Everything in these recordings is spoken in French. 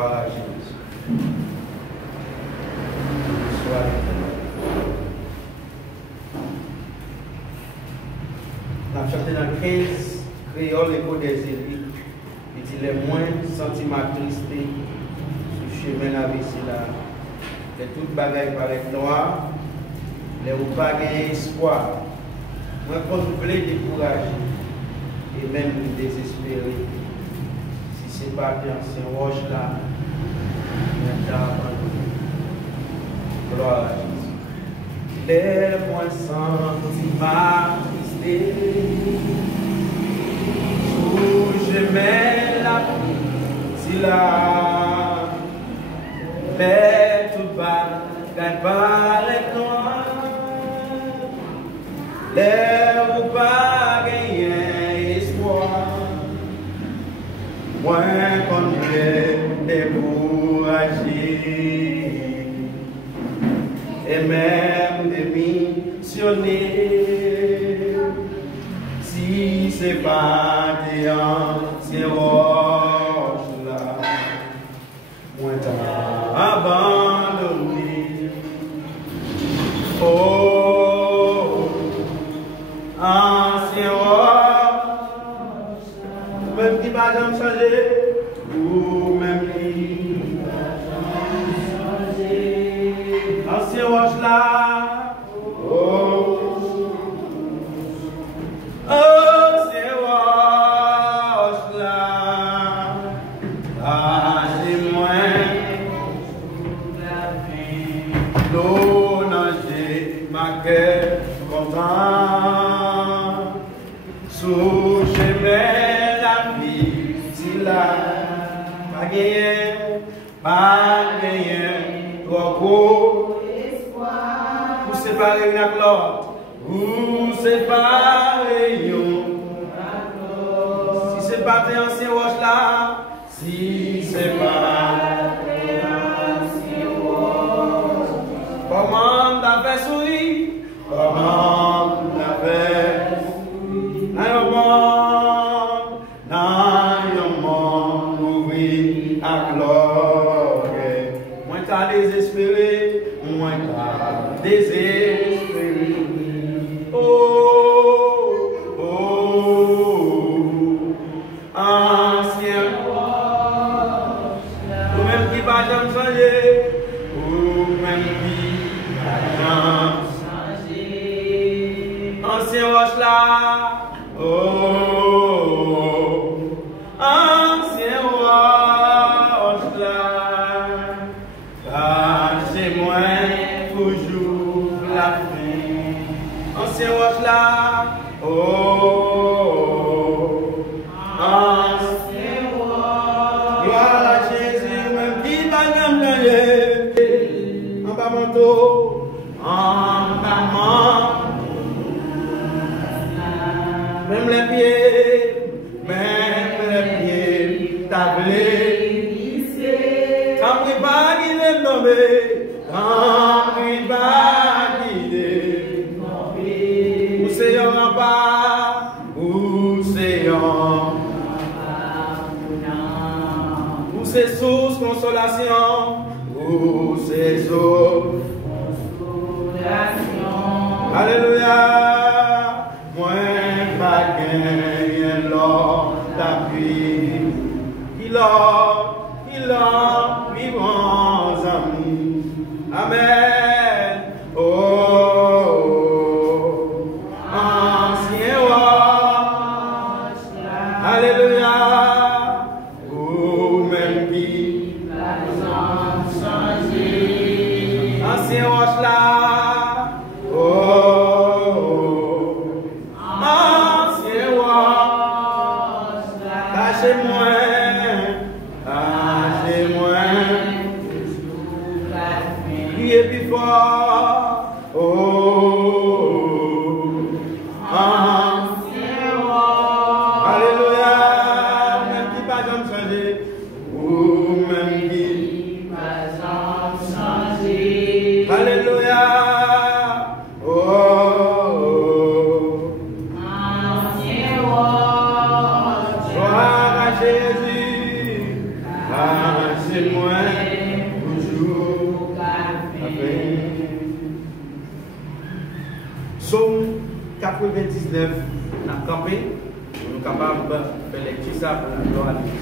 Gloire à Jésus. Sois avec nous. On a chanté dans 15 créoles écho des élites. Il dit les moins sentiments tristés sur le chemin avec cela. Et toute bagaille paraît noire, les ou pas gagner espoir. Moi, quand vous voulez décourager et même désespérer, si ce n'est pas l'ancien roche là, gloire à Jésus. Les moins sentiments tristés, où je mets la vie, si là, mais tout bas, gagne pas les noirs, les ou pas gagner espoir, moins qu'on est découragé, et même démissionner, si c'est pas des anciens roches là, moins t'as abandonné. Oh, ancien roche, même qui va jamais changer, ou même qui va jamais changer, ancien roche là, oh, ancien roche là, lâchez-moi, l'eau nager, ma cœur content, sous chemin la vie, si là, pas gagné, trop beau, vous séparez la gloire, vous séparez, si c'est pas tes anciens roches là, si c'est pas tes anciens roches, comment t'as fait sourire, comment t'as fait sourire, dans le monde, oui, à gloire, moi t'as désespéré, moi t'as désespéré. Oh, oh, ancien roi, ou même qui va jamais changer, ou même qui va jamais changer, ancien roche là, oh, ancien roche là, cachez-moi toujours la fin, ancien roche là, oh, ancien roche, gloire à Jésus, même qui va même gagner, en bas manteau, en bas manteau, même les pieds, tablés, t'as pris pas qu'il est nommé, t'as pris pas qu'il est nommé, où c'est en bas, où c'est en bas, où c'est source consolation, où c'est source consolation, alléluia, moi pas gagné l'or d'appui, il a, mes bons amis, amen, oh, ancien roi, alléluia, ou même qui va changer, ancien roche là, oh, ancien roche, lâchez-moi, priez plus fort, oh, ancien roi, alléluia, même qui va jamais changer, ou même qui va jamais changer, alléluia, oh, ancien roi, gloire à Jésus, moi, toujours. Somme 99, on a campé, on est capable de faire lecture ça pour la gloire de Dieu.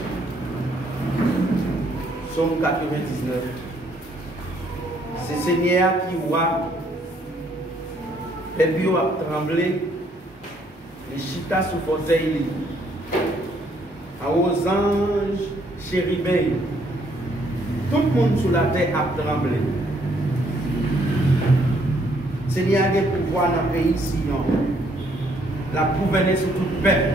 Somme 99. C'est le Seigneur qui voit les bio à trembler, les chitas sous fauteuil, aux anges chérubins. Tout le monde sur la terre a tremblé. Seigneur a le pouvoir dans le pays Sion. La gouverner sur toute paix.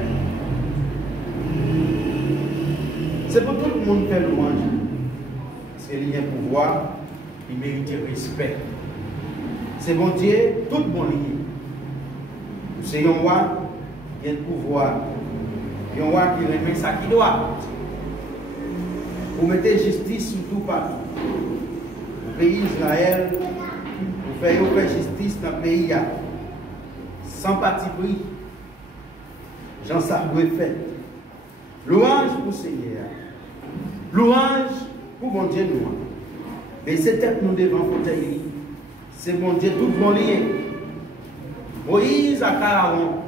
C'est pour tout le monde faire louange. Parce qu'il y a un pouvoir, il mérite respect. C'est bon Dieu, tout bon lié. C'est un roi qui a le pouvoir. Un roi qui remet ça qui doit. Vous mettez justice sur tout partout. Le pays Israël, vous faites justice dans le pays sans parti pris. Jean ça doit faire. Louange pour le Seigneur. Louange pour mon Dieu nous. Mais c'est tête nous devant fauteuil. C'est mon Dieu tout bon lié. Moïse à Caraon.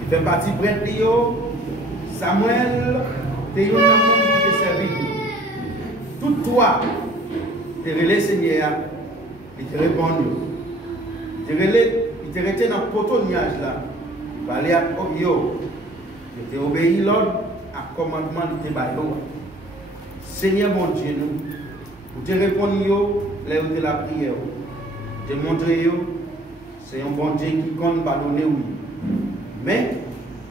Il fait partie prêtre Lio. Samuel, tu es un homme qui te servi. Tout toi, tu es relais Seigneur. Il te répond. Il te retient dans le poteau de nuage là. Parler à Obio. Il te obéit l'ordre à commandement de tes baillots. Seigneur mon Dieu, nous, pour te répondre, là où tu la prière. Te montrer, c'est un bon Dieu qui compte pardonner, oui. Mais,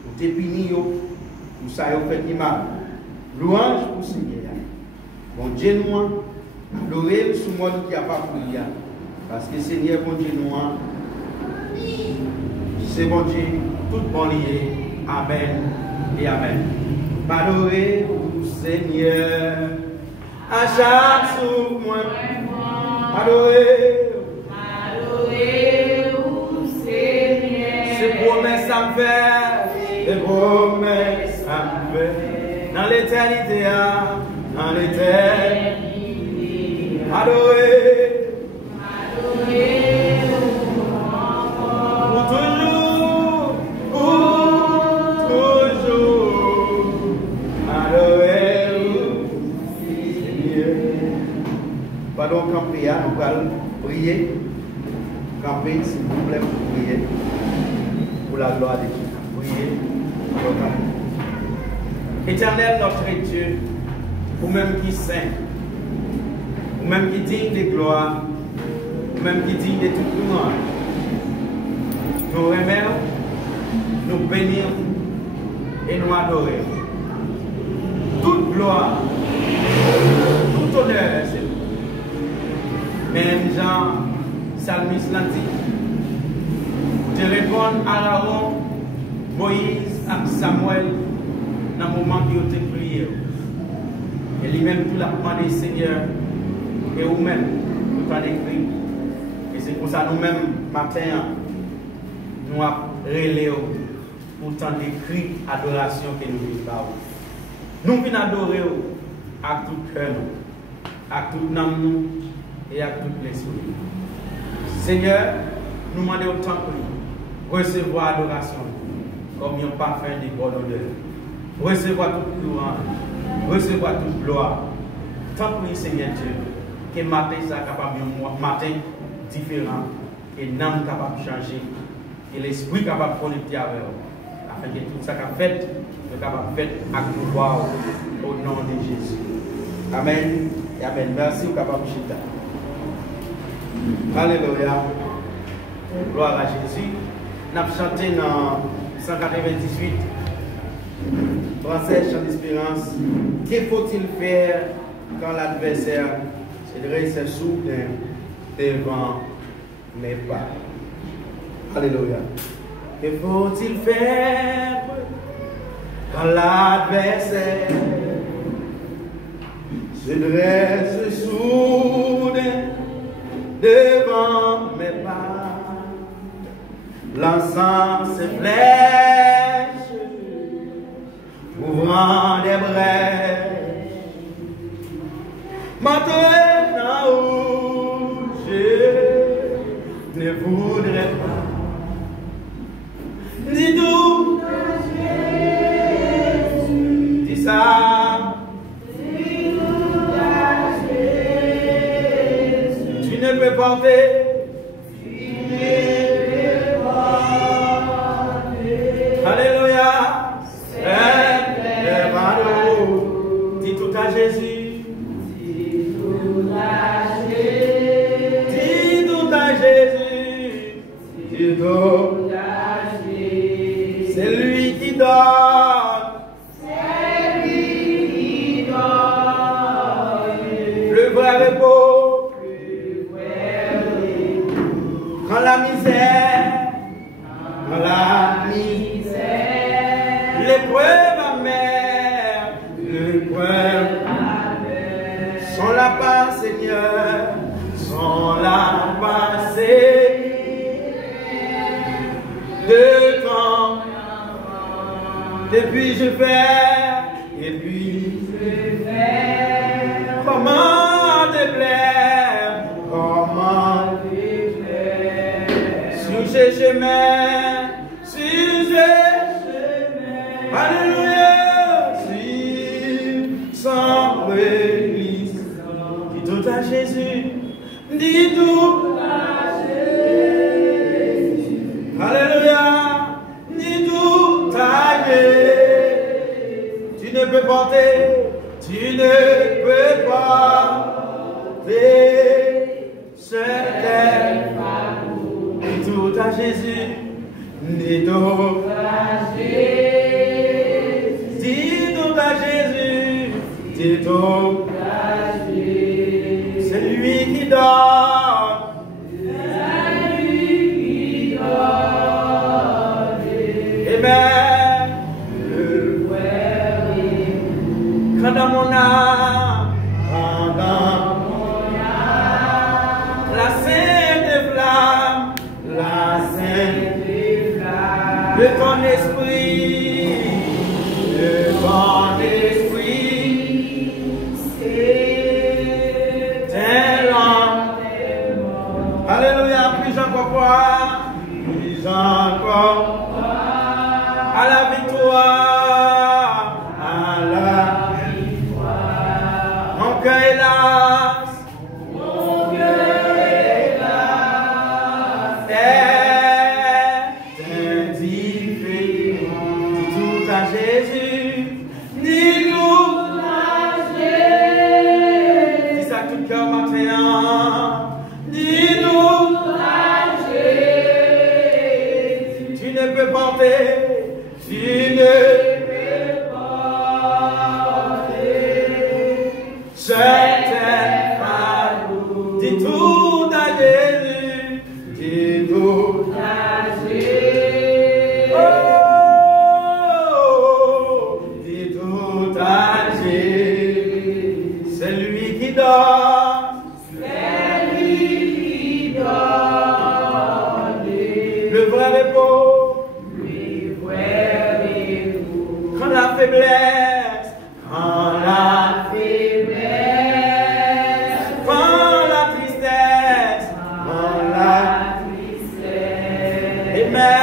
pour te punir, pour ça, vous faites mal. Louange pour le Seigneur. Bon Dieu, nous, adorer ce monde qui n'a pas prié. Parce que Seigneur, bon Dieu, nous, c'est bon Dieu, tout bon lié. Amen et Amen. Adorer au Seigneur à chaque souffle, moi. Adorer au Seigneur. Ses promesses à me faire, ses promesses à me faire. Dans l'éternité, dans l'éternité. Adorer. Pour toujours, pour toujours. Adorer au Seigneur. Pardon, camper, nous allons prier. Camper, s'il vous plaît, pour prier. Pour la gloire de Dieu. Priez. Éternel, notre Dieu, vous-même qui saint, vous-même qui digne de gloire, vous-même qui digne de toute louange, nous remercions, nous bénissons et nous adorons. Toute gloire, tout honneur, c'est nous. Même Jean, psalmiste l'a dit, de répondre à Aaron, Moïse et Samuel dans le moment où ils ont prié. Et lui-même, tout l'a demandé, Seigneur, et vous-même, vous avez écrit. Et c'est pour ça nous-mêmes, matin, nous avons relé pour tant d'écrits adoration que nous vivons. Nous venons adorer avec tout cœur, avec toute âme et avec tout l'esprit. Seigneur, nous demandons autant de recevoir l'adoration comme un parfum de bonne odeur. Recevoir toute louange, recevoir toute gloire. Tant pour Seigneur Dieu, que matin ça capable de matin différent, et l'âme capable de changer, et l'esprit capable de connecter avec vous, afin que tout ça qu'a fait, soit capable de faire avec pouvoir au nom de Jésus. Amen et Amen. Merci au capable de chita. Alléluia. Gloire à Jésus. Nous avons chanté dans 198. Français, chant d'espérance. Que faut-il faire quand l'adversaire se dresse soudain devant mes pas? Alléluia. Que faut-il faire quand l'adversaire se dresse soudain devant mes pas, lançant ses flèches, ouvrant des brèches Maintenant où je ne voudrais pas, dis tout, dis ça. Tu ne peux porter. Alléluia. Dis tout à Jésus. Dis tout à Jésus. Dis tout à Jésus. Dis tout à Jésus. C'est lui qui donne. C'est lui qui donne. Le vrai repos. Quand la misère. Quand la misère. L'épreuve amère. L'épreuve. Sans la part, Seigneur, sans la part, de temps, depuis je fais, et puis je fais, comment te plaire, sur ces chemins, alléluia, sans prémisse. Dis tout à Jésus, dis tout à Jésus, alléluia, dis tout à Jésus. Tu ne peux porter, tu ne peux pas porter certaines femmes. Dis tout à Jésus, dis tout à Jésus, dis tout à Jésus, dis tout. C'est lui qui donne. C'est lui qui donne. Amen. Quand dans mon âme, la sainte flamme, de ton esprit, alléluia, plus encore, à la victoire, mon cœur hélas, est indifférent. Dis tout à Jésus, dis tout à Jésus, dis ça tout cœur matin, dis tout à Jésus. Tu ne peux porter, tu ne peux porter certaines fardeaux. Dis tout à Jésus, dis tout à Jésus. Oh, dis tout à Jésus. C'est lui qui donne. C'est lui qui donne le vrai repos. Quand la faiblesse, quand la faiblesse, quand la tristesse, amen,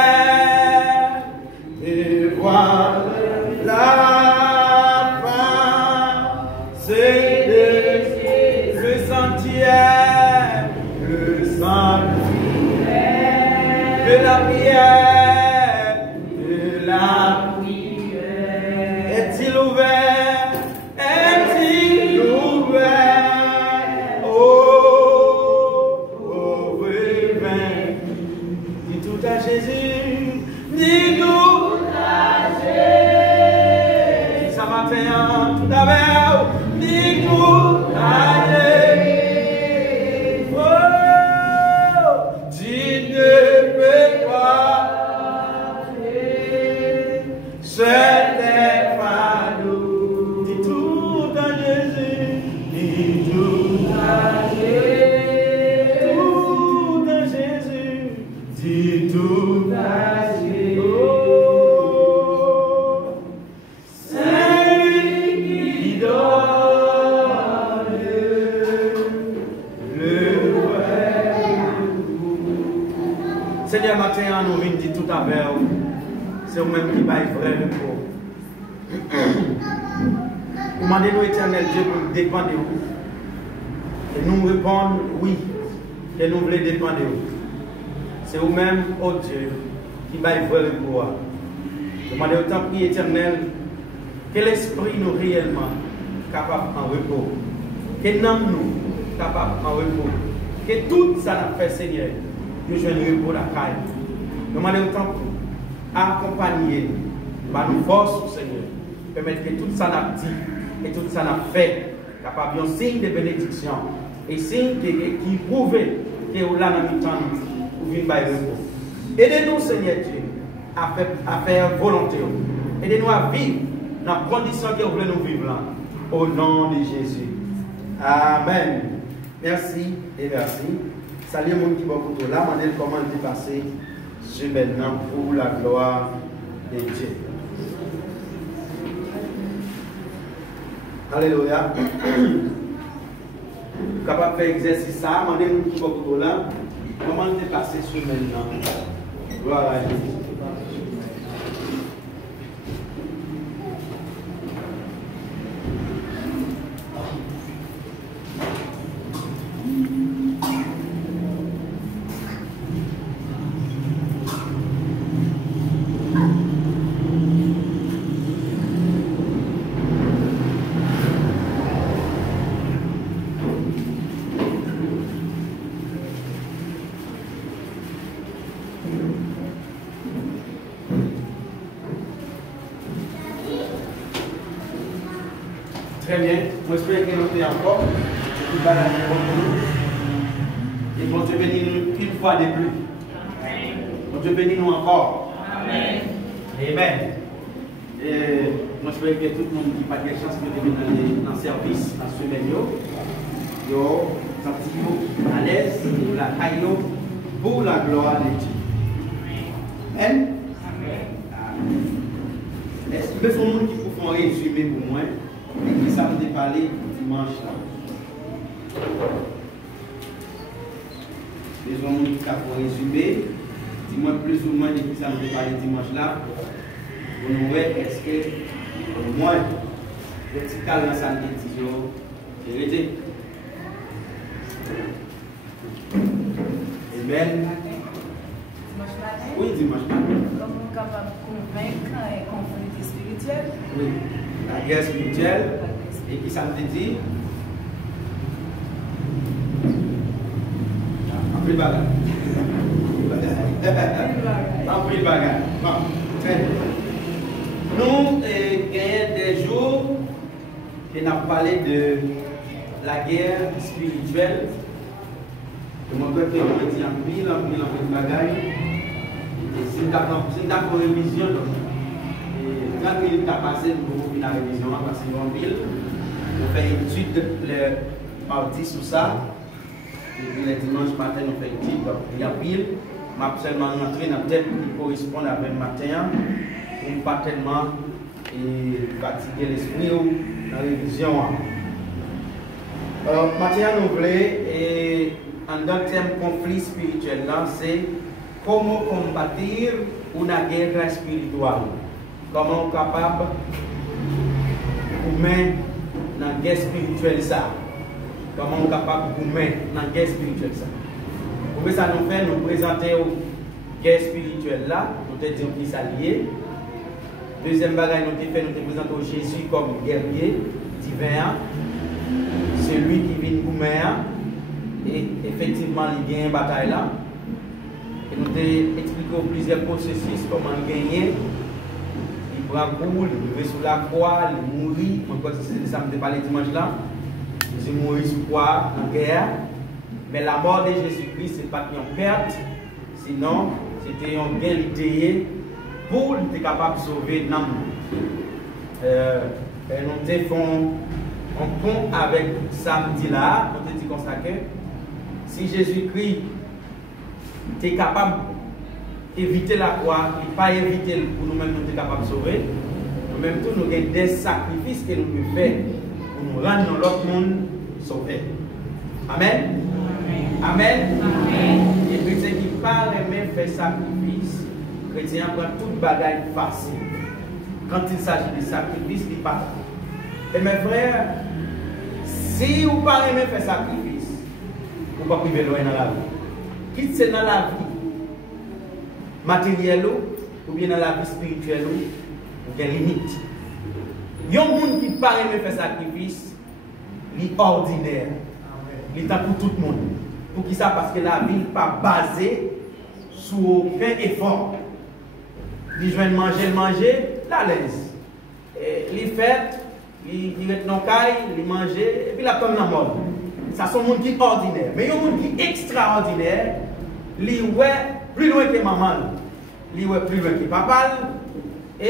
et voilà fin, c'est le sentier de la prière. Est-il ouvert? Est-il ouvert? Oh, vaincu. Dis tout à Jésus. Dis tout à Jésus. Ça matin, tout à l'heure. Dis tout à Jésus. Oh, tu ne peux pas. Certains fardeaux. Dis tout à Jésus. Dis tout à Jésus. Tout à Jésus. Dis tout à Jésus. Oh, c'est lui qui donne. matin, nous venons dire tout à l'heure, c'est vous-même qui va être vrai repos. Demandez-nous, éternel Dieu, pour dépendre de vous. Et nous répondons oui, que nous voulons dépendre de vous. C'est vous-même, oh Dieu, qui va être vrai repos. Demandez autant prier, éternel, que l'esprit nous réellement capable en repos. Que l'âme nous capable en repos. Que tout ça n'a fait, Seigneur, nous jouons un repos la caille. Demandez autant pour accompagner nous, par nos forces, Seigneur. Permettre que tout ça n'a dit et tout ça n'a fait, capable un signe de bénédiction et signe qui prouve que vous là dans le temps pour venir par repos. Aidez-nous, Seigneur Dieu, à faire volonté. Aidez-nous à vivre dans les conditions que vous voulez nous vivre là. Au nom de Jésus. Amen. Merci et merci. Salut mon qui va pour là. Manel comment il est passé. Je maintenant pour la gloire de Dieu. Alléluia. Capable de faire exercice ça. Manel mon qui va pour là. Comment il est passé sur maintenant. Gloire à Jésus. Très bien. Moi, j'espère que nous sommes encore. Et bon Dieu bénit nous une fois de plus. Bon Dieu bénit nous encore. Amen. Amen. Et moi, j'espère que tout le monde qui n'a pas de chance de venir dans le service, dans ce milieu, yo senti à l'aise, la caillou pour la gloire de Dieu. Amen. Est-ce que vous avez qui peut faire un résumé pour moi? Et qui ça me parler dimanche là. Les gens qui ont résumé, dis-moi plus ou moins de qui ça me parler dimanche là. Vous nous voyez, est-ce que au moins le petit calme dans sa décision, j'ai arrêté. Amen. Oui, dimanche matin. Comment capable de convaincre et conflit spirituel? Oui. La guerre spirituelle, et qui ça me dit? Après le bagage. Après le bagage. Bon, très bien. Nous gagnons des jours qui n'a parlé de la guerre spirituelle. Je m'en veux que on dit en pile de bagages. Et si nous avons une révision, quand il a passé, nous avons la révision parce que nous ville. On fait une étude le mardi sur ça. Et puis le dimanche matin, on fait une étude. Donc il y a pile. Je vais seulement rentrer dans le thème qui correspond avec le matin. Pour ne pas tellement fatiguer l'esprit ou la révision. Matin, nous voulons, et en un thème conflit spirituel, c'est comment combattre une guerre spirituelle. Comment on est capable de mettre dans la guerre spirituelle ça. Comment on est capable de mettre dans la guerre spirituelle ça. Pour ça nous fait nous présenter la guerre spirituelle là, nous te disons qui s'allier. Deuxième bagage nous te fait nous te présenter Jésus comme guerrier divin. C'est lui qui vient pour mettre et effectivement il gagne une bataille là. Et nous te expliquons plusieurs processus comment gagner. Il prend coup, il va sur la croix, il mourit. Encore c'est ça me parlé dimanche là. Jésus mourit sur quoi en guerre. Mais la mort de Jésus-Christ, ce n'est pas une perte, sinon c'était un gain lié pour être capable de sauver l'âme. Nous faisons un pont avec samedi là, nous te dit comme ça que si Jésus-Christ est capable d'éviter la croix, il ne pas éviter pour nous-mêmes nous sommes capables de sauver, nous-mêmes nous avons des sacrifices que nous pouvons faire pour nous rendre dans l'autre monde sauvé. Amen. Amen. Et chrétien qui parle même fait sacrifice, chrétien prend toute bagaille facile. Quand il s'agit de sacrifice, il part. Et mes frères, si vous parlez même faire sacrifice, vous ne pouvez pas priver loin dans la vie. Quitte c'est dans la vie matérielle ou bien dans la vie spirituelle, il y a des limites. Il y a des gens qui parlent même faire sacrifice, il est ordinaire. Il est pour tout le monde. Pour qui ça? Parce que la vie n'est pas basée sur aucun effort. Il vient manger, la laisse. Il fait, il est dans le caille, il mange, et puis la tombe dans le monde. Ça, c'est un monde qui est ordinaire. Mais il y a un monde qui est extraordinaire. Il est plus loin que maman. Il est plus loin que papa. Et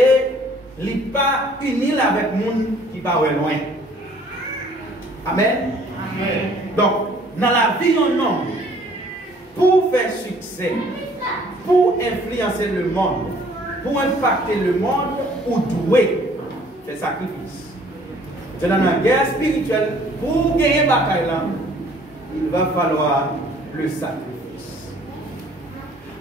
il n'est pas uni avec le monde qui va loin. Amen. Amen. Donc, dans la vie d'un homme, pour faire succès, pour influencer le monde, pour impacter le monde, ou doué, c'est sacrifice. C'est dans la guerre spirituelle, pour gagner la bataille là, il va falloir le sacrifice.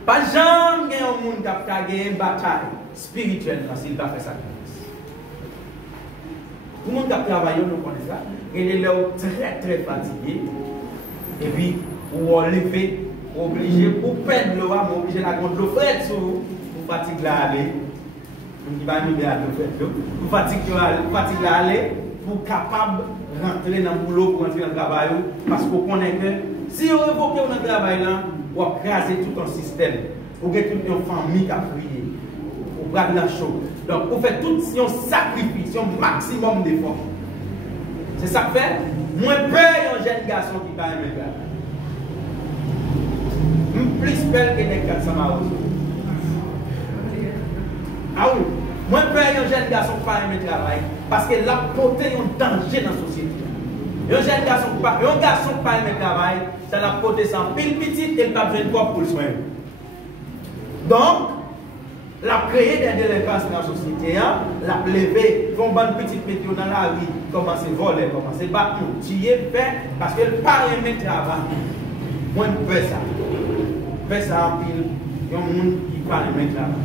Pas jamais un monde qui a gagné une bataille spirituelle s'il va faire sacrifice. Tout le monde qui a travaillé, nous connaissons ça. Il est très très fatigué. Et puis, pour lever, obligé, pour perdre l'eau, obligé la contre l'eau frette sur vous, pour fatigue la aller. Qui va nous dire à l'eau pour fatigue la aller, pour capable de rentrer dans le boulot, pour rentrer dans le travail. Parce qu'on connaît que si on révoque dans le travail, on va craser tout un système. Vous avez toute une famille qui a prié. Vous prenez la chose. Donc, vous faites tout un sacrifice, un maximum d'efforts. C'est ça que fait. Moins peur un jeune garçon qui va aimer faire. Plus peur que des 400 marauds. Ah oui. Moins peur un jeune garçon qui va aimer travail. Parce que là, porter un danger dans la société. Un jeune garçon qui va aimer travail, ça l'a porté sans pile petite et il n'a pas besoin de quoi pour le soin. Donc, la créer des délinquances dans la société, la lever, font bonne petite météo dans la vie, commencer à voler, commencer à battre, tuer, faire, parce que le pas aimer travail. Moi, je fais ça. Je fais ça en pile, il y a un monde qui ne pas aimer travail.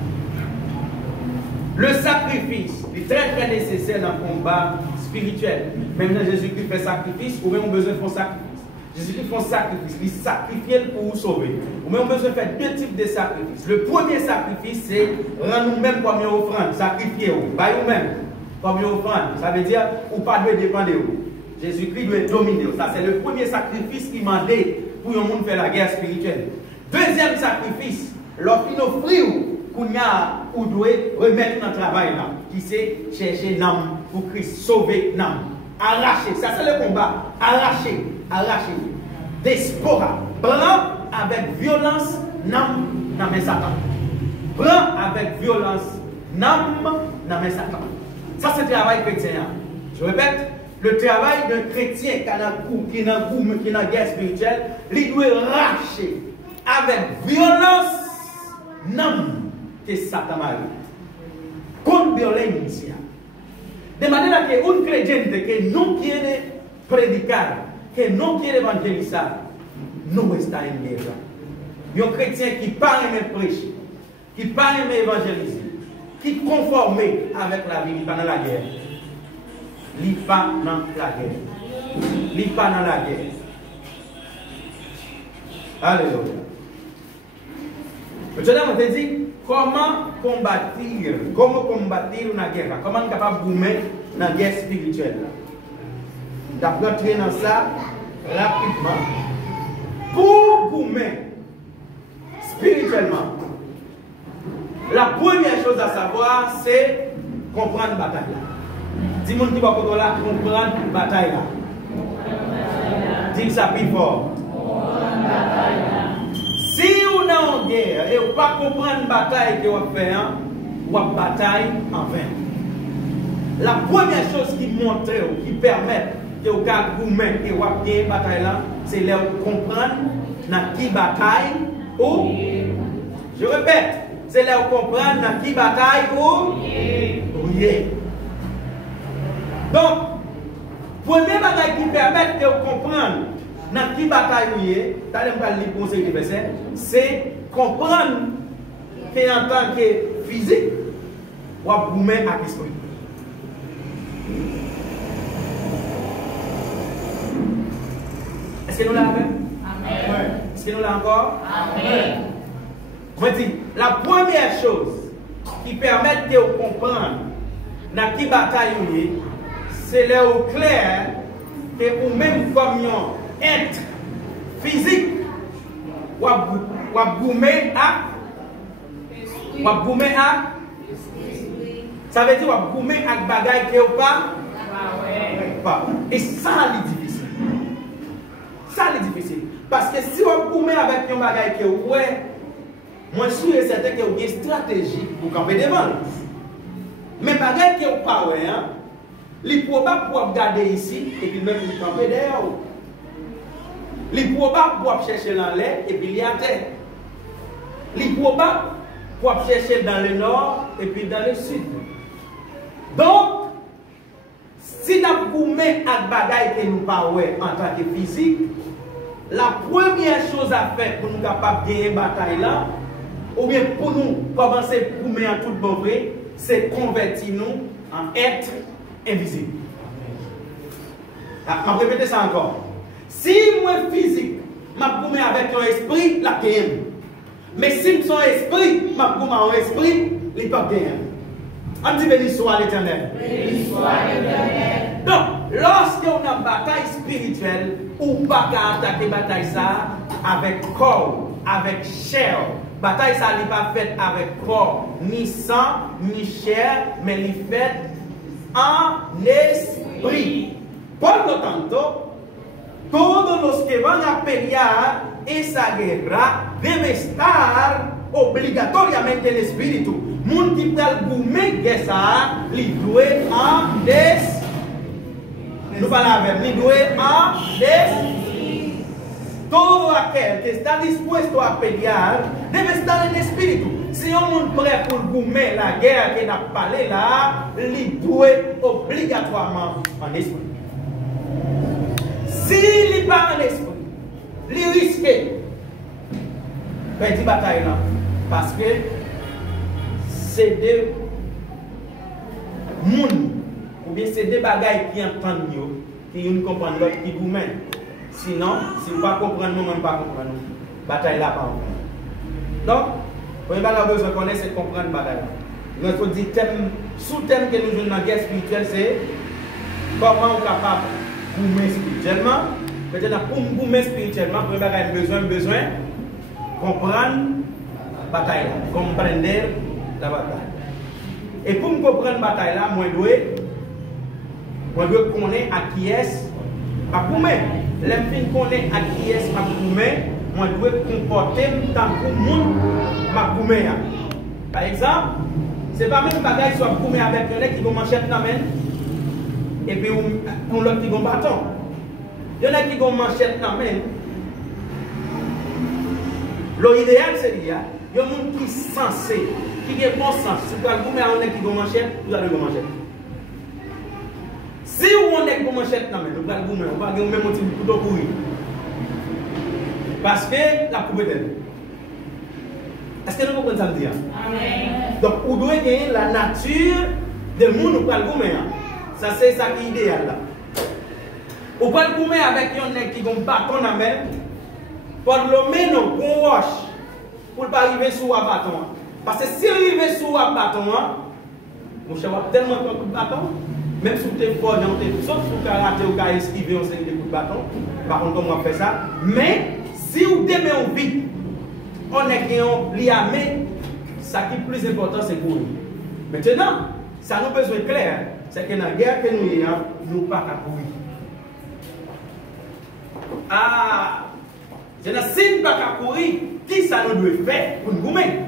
Le sacrifice est très très nécessaire dans le combat spirituel. Même quand Jésus-Christ fait sacrifice, ou même on a besoin de faire sacrifice. Jésus-Christ fait sacrifice, il sacrifie pour vous sauver. Ou même on a besoin de faire deux types de sacrifices. Le premier sacrifice, c'est rendre nous-mêmes comme une offrande, sacrifier vous, pas vous-même comme une offrande. Ça veut dire, ou pas de dépendre de vous. Jésus-Christ doit dominer. Ça, c'est le premier sacrifice qui m'a dit pour un monde faire la guerre spirituelle. Deuxième sacrifice, lorsqu'il offre ou doit remettre dans le travail là, qui c'est chercher l'âme pour Christ, sauver l'âme. Arracher, ça c'est le combat. Arracher. Despora. Prends avec violence l'âme dans mes Satan. Prends avec violence l'âme dans mes Satan. Ça c'est le travail chrétien. Je répète, le travail d'un chrétien qui est dans la guerre spirituelle, il doit arracher avec violence l'âme que Satan a eu. Contre violence. De manière que un chrétien que non quiere predicar, que non quiere evangelizar, no está en guerra. Un chrétien qui parle et prêcher, qui parle et évangéliser, qui est conformé avec la vie, il n'est pas dans la guerre. Il n'est pas dans la guerre. Il n'est pas dans la guerre. Alléluia. Maintenant, on te dit, comment combattre la guerre? Comment on est capable de gommer dans la guerre spirituelle? D'après entrer dans ça rapidement. Pour gommer spirituellement, la première chose à savoir, c'est comprendre la bataille. Dis-moi qui va comprendre la bataille. Dis ça plus fort. Si vous êtes en guerre et vous ne pas comprendre la bataille que vous faites, vous avez bataille en vain. La première chose qui montre, qui permet que vous avez et vous avez bataille là, c'est de comprendre dans qui bataille ou. Je répète, c'est de comprendre dans qui bataille ou. Oui. Donc, première bataille qui permet de comprendre dans qui bataille, c'est comprendre qu'en tant que physique, ou à boumer à l'esprit. Est-ce que nous l'avons? Amen. Est-ce que nous l'avons encore? Amen. Je dis, la première chose qui permet de comprendre dans qui bataille, c'est le clair que ou même comme un être physique, ou à boumer à. Ça veut dire ou à boumer à bagaille qui ou pas? Et ça, c'est difficile. Ça, c'est difficile. Parce que si on boumer avec un bagaille qui ou ouais, moi je suis certain que vous avez une stratégie pour camper devant. Mais bagaille qui ou pas ouais, hein, il est probable pour regarder ici et puis même pour camper derrière. Il est probable pour chercher dans l'air et puis il y a terre. Il est probable pour chercher dans le nord et puis dans le sud. Donc, si nous avons un bagage que nous parlons en tant que physique, la première chose à faire pour nous capables de gagner une bataille là, ou bien pour nous commencer à goumer en tout bon vrai, c'est convertir nous en être invisible. Je vais répéter ça encore. Si moi physique, je goume avec un esprit, la gagne. Mais si son esprit, je goume en esprit, il ne peut pas gagner. On dit béni soit l'Éternel. Béni soit l'Éternel. Donc, lorsque on a une bataille spirituelle, ou pas qu'à attaquer la bataille ça avec corps, avec chair. La bataille ça n'est pas faite avec corps, ni sang, ni chair, mais elle est faite en esprit. Por lo tanto, todos los que van a pelear esa guerra deben estar obligatoriamente en espíritu. Moun qui pral goumer guerre li doué en esprit. Nous parlons avec li doué en esprit. Todo aquel que está dispuesto a pelear debe estar en espíritu. Si on est prêt pour goumer la guerre que n'a parlé là, li doué obligatoirement en esprit. S'il n'est pas en esprit, il risque de perdre la bataille là. Parce que c'est des moun, ou bien c'est des bagailles qui entendent, qui ne comprennent pas, qui vous mènent. Sinon, si vous ne comprenez pas, nous ne pas comprendre. Bataille là, pas donc, vous avez besoin de connaître, c'est de comprendre la bataille. Notre sous-thème que nous jouons dans la guerre spirituelle, c'est comment on est capable de goumer spirituellement. Maintenant, pour goumer spirituellement, vous avez besoin de comprendre la bataille, comprendre la bataille. Et pour me comprendre la bataille là, moi je dois connaître à qui est ma goumer. L'empire connaît à qui est ma goumer, moi je dois comporter tant que monde ma goumer. Par exemple, c'est pas même bagaille soit goumer avec un qui va manchette dans main et puis on l'autre qui va bâton. Il y en a qui vont manchette dans main. L'idéal c'est il y a un monde qui est censé, qui est bon sens. Si vous avez un qui va manchette, vous allez manchette. Si vous avez une manchette, vous allez vous on va même motif pour courir. Parce que la coupe est. Est-ce que nous comprenons ça? Amen. Donc, vous devez gagner la nature de monde pour le goumer. Ça, c'est ça qui est idéal là. Vous pouvez le goumer avec un qui va bâton dans la main. Pour le menos, pour roche, pour ne pas arriver sous un bâton. Parce que si vous arrivez sous un bâton, mon cher, vous avez tellement de coups de bâton. Même si vous êtes fort, sauf si vous avez raté ou avez esquivé un série de coups de bâton, par contre, comment on fait ça. Mais si vous devez en vite, on est liamé, ce qui est plus important, c'est pour nous. Maintenant, ça nous besoin clair, c'est que dans la guerre que nous avons, nous ne pouvons pas courir. Ah, si nous ne pouvons pas courir, qui ça nous doit faire pour nous goumer?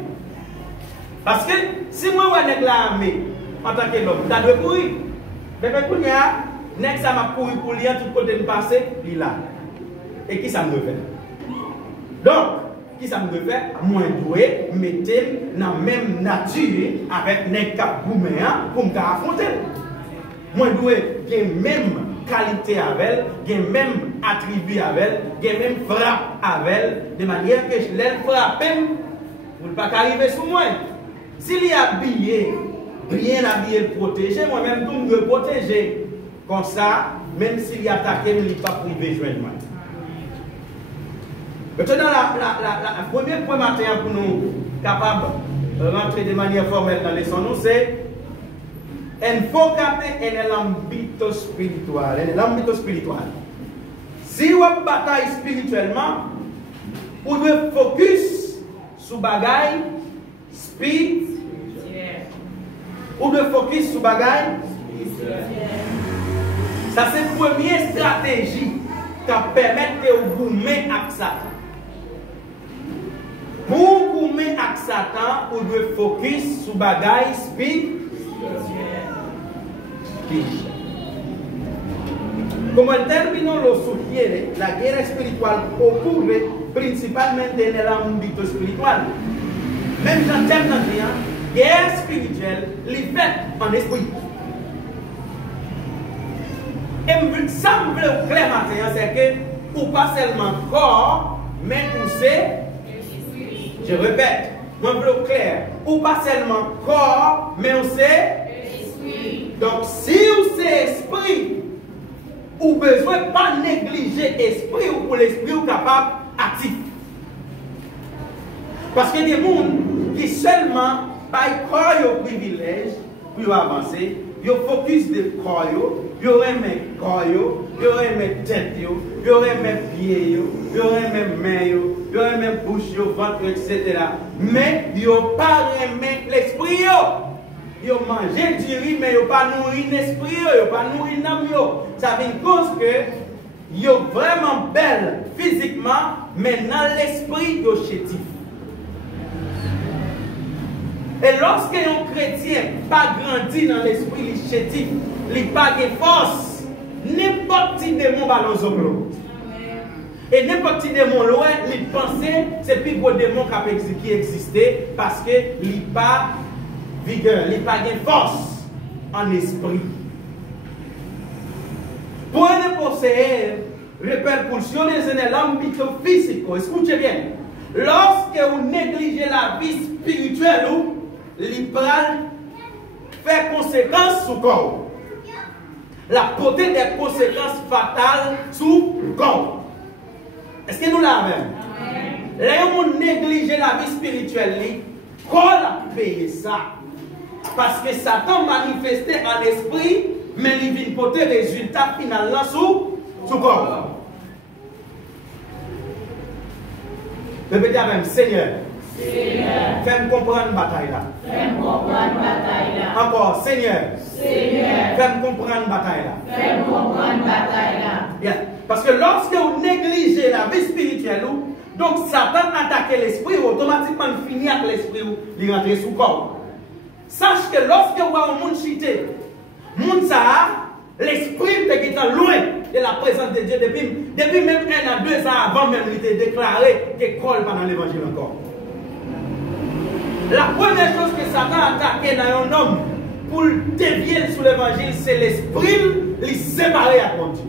Parce que si moi, je suis l'armée, en tant que l'homme, je dois courir. Mais quand il y a, nek ça m'a couru pour lui, tout côté de passer, il là. Et qui ça me doit faire? Donc, qui ça me doit faire? Moi, je dois mettre dans la même nature avec nek cap gouméen pour me affronter. Moi, je dois même qualité avec elle, il y a même attribut avec elle, il y a même frappe avec elle, de manière que je l'ai frappé, vous ne pouvez pas arriver sous moi. S'il est habillé, bien habillé, protégé, moi-même, tout me protéger. Comme ça, même s'il est attaqué, il n'est pas privé de joindre moi. Maintenant, le premier point matin pour nous capables de rentrer de manière formelle dans les sons, c'est enfocate en l'ambito spiritual. Si vous bataille spirituellement, vous devez focus sur bagaille spirituel. Vous devez focus sur bagaille spirituel. Ça c'est la première stratégie qui permet de vous mettre avec Satan. Pour vous mettre avec Satan, vous devez focus sur bagaille spirituel. Como en términos lo sugiere, la guerra espiritual ocurre principalmente en el ámbito espiritual. Même dans la guerre spirituelle, les faits en esprit. Et ça me plaît clair matin, c'est que ou pas seulement corps, mais aussi, je répète, moi je clair, ou pas seulement corps, mais aussi esprit. Donc si vous c'est esprit, ou besoin pas négliger l'esprit ou pour l'esprit capable actif. Parce que des gens qui seulement par corps au privilège pour avancer, ils focus de corps, ils remettent corps, ils remettent tête, ils remettent pieds, ils remettent mains, ils remettent bouche, ventre, etc. Mais ils n'ont pas remettre l'esprit. Ils ont mangé du riz, mais ils n'ont pas nourri l'esprit, ils n'ont pas nourri l'âme. Ça veut dire que ils sont vraiment belles physiquement, mais dans l'esprit, ils sont chétifs. Et lorsque un chrétien pas grandi dans l'esprit, il est chétif, il n'a pas de force, n'importe quel démon va dans l'eau. Et n'importe quel démon, il pensait que c'est plus gros démon qui existait parce qu'il n'a pas vigueur, il n'a pas de force en esprit. Pour les posséder, répercussions dans l'ambito physique, écoutez bien, lorsque vous négligez la vie spirituelle, l'ipral fait conséquences sur le corps. La portée des conséquences fatales sur le corps. Est-ce que nous l'avons? Là où on néglige la vie spirituelle, le corps a payé ça. Parce que Satan manifestait en esprit, mais il vient porter résultat finalement sur le corps. Répétez avec Seigneur. Fais-moi comprendre la bataille là. Encore, Seigneur. Fais-moi comprendre la bataille là. Yeah. Parce que lorsque vous négligez la vie spirituelle, donc Satan attaque l'esprit, automatiquement il finit avec l'esprit, il rentre sous le corps. Sache que lorsque vous avez un monde chité, l'esprit est loin de la présence de Dieu depuis même 1 à 2 ans avant même il était déclaré qu'il colle pendant l'évangile encore. La première chose que Satan a attaqué dans un homme pour dévier sur l'évangile, c'est l'esprit, il séparé avec mon Dieu.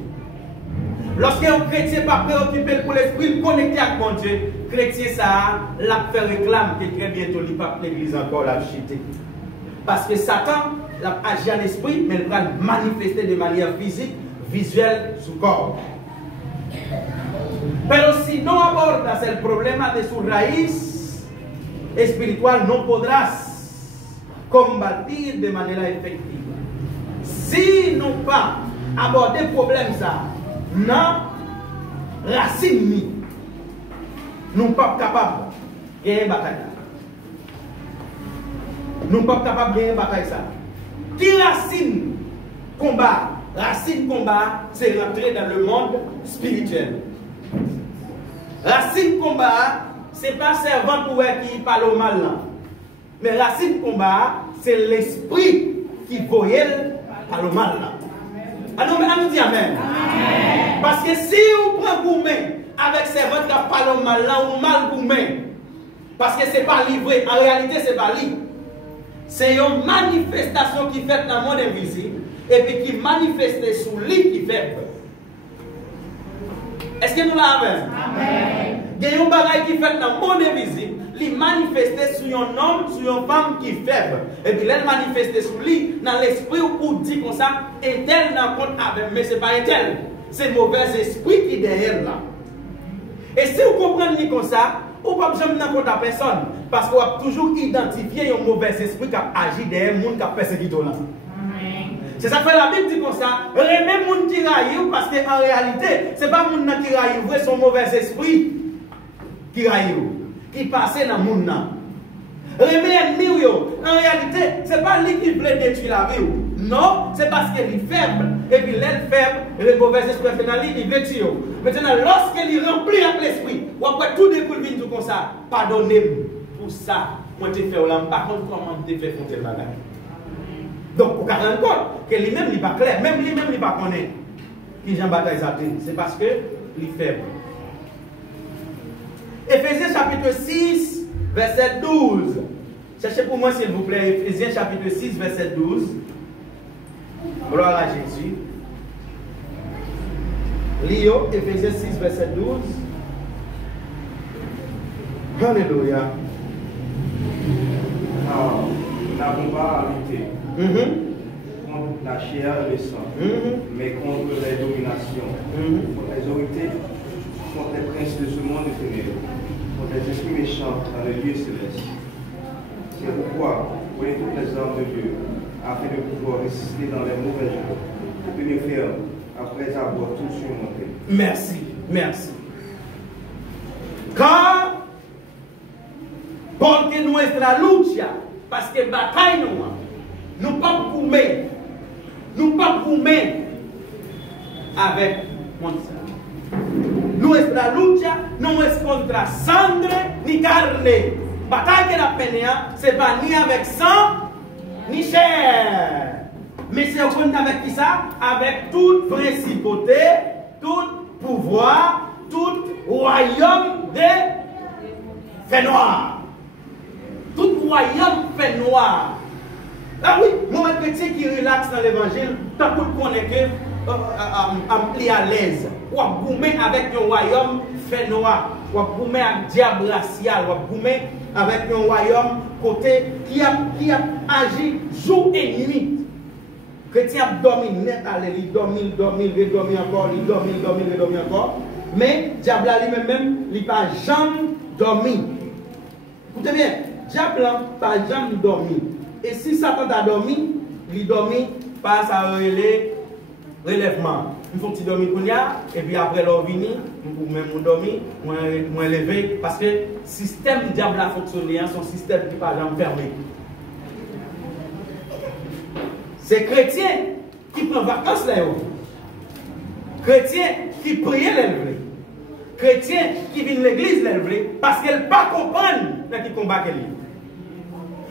Lorsqu'un chrétien n'est pas préoccupé pour l'esprit, connecté avec mon Dieu, chrétien ça l'a fait réclame que très bientôt il pas l'église encore la chité. Parce que Satan l'a agi en esprit, mais il va manifester de manière physique, visuelle, sur le corps. Pero si no abordas el problema de su raíz espiritual, no podrás combatir de manera efectiva. Si no pas aborder le problème ça, non, racine, nous ne sommes pas capables de gagner une bataille. Nous ne sommes pas capables de gagner une bataille ça. Qui racine combat? Racine combat, c'est rentrer dans le monde spirituel. Racine combat, ce n'est pas servant pour qui parle au mal. Mais racine combat, c'est l'esprit qui voyait par le mal. Alors, on dit Amen. Parce que si vous prenez gourmet avec servant qui parle au mal ou mal gourmet, parce que ce n'est pas livré, en réalité, ce n'est pas libre. C'est une manifestation qui fait dans le monde invisible. et puis qui manifeste sous lui qui faible. Est-ce que nous l'avons? Amen. Il y a un bagage qui fait dans le monde invisible, il manifeste sur un homme, sur une femme qui est faible. Et puis il manifeste sur lui dans l'esprit où dit comme ça, et tel n'a compte avec, mais ce n'est pas un tel. C'est le mauvais esprit qui est derrière là. Et si vous comprenez comme ça, vous ne pouvez jamais dans compte à personne. Parce qu'on va toujours identifier un mauvais esprit qui agit derrière le monde qui a persécuté là. C'est ça que la Bible dit comme ça. Les mêmes gens qui raillent, parce qu'en réalité, ce n'est pas les gens qui raillent, c'est son mauvais esprit qui raillent, qui passe dans le monde. Les ennemis, en réalité, ce n'est pas lui qui veut détruire la vie. Non, c'est parce qu'il est faible. Et puis l'aile faible, le mauvais esprit est dans lui, il veut tuer. Maintenant, lorsqu'il est rempli avec l'esprit, ou après tout découle tout comme ça, pardonnez-moi pour ça. Moi, je fais là, par contre, comment je fais contre le bagage. Donc, vous avez compte que lui-même n'est pas clair, même lui-même n'est pas connaît qui Jean bataille ça. C'est parce que il est faible. Éphésiens chapitre 6, verset 12. Cherchez pour moi, s'il vous plaît, Éphésiens chapitre 6, verset 12. Gloire à Jésus. Lio, Éphésiens 6, verset 12. Alléluia. Nous n'avons pas à lutter contre la chair et le sang, mais contre les dominations, contre les autorités, contre les princes de ce monde de ténèbres, contre les esprits méchants dans les lieux célestes. C'est pourquoi prenez toutes les armes de Dieu, afin de pouvoir résister dans les mauvais jours, et tenir ferme après avoir tout surmonté. Merci, merci. Car, porque nuestra lucha, parce que bataille nous pas goumer, avec mon sang. Nuestra lucha no es contra sangre ni carne. Bataille que la peine, c'est pas ni avec sang ni chair. Mais c'est avec qui ça? Avec toute principauté, tout pouvoir, tout royaume de fait noir. Tout royaume fait noir. Ah oui, moi, un chrétien qui relaxe dans l'évangile, tant qu'on connaît que est à l'aise. Ou à goumer avec un royaume fait noir. Ou à goumer avec diable racial. Ou à goumer avec un royaume côté qui a agi jour et nuit. Chrétien dormi net, allez, il dormi encore, il dormi encore. Mais diable lui-même, il n'a pas jamais dormi. Écoutez bien, diable n'a pas jamais dormi. Et si Satan a dormi, il dormi par sa relèvement. Il faut qu'il dorme et puis après l'heure vini, même dormi, moi lever parce que le système du diable a fonctionné, son système qui n'est pas jamais fermé. C'est chrétien qui prend vacances là. Chrétien qui prie l'élevé. Chrétien qui vient de l'église l'élevé parce qu'elle ne pas comprendre dans qui combat qu'elle est.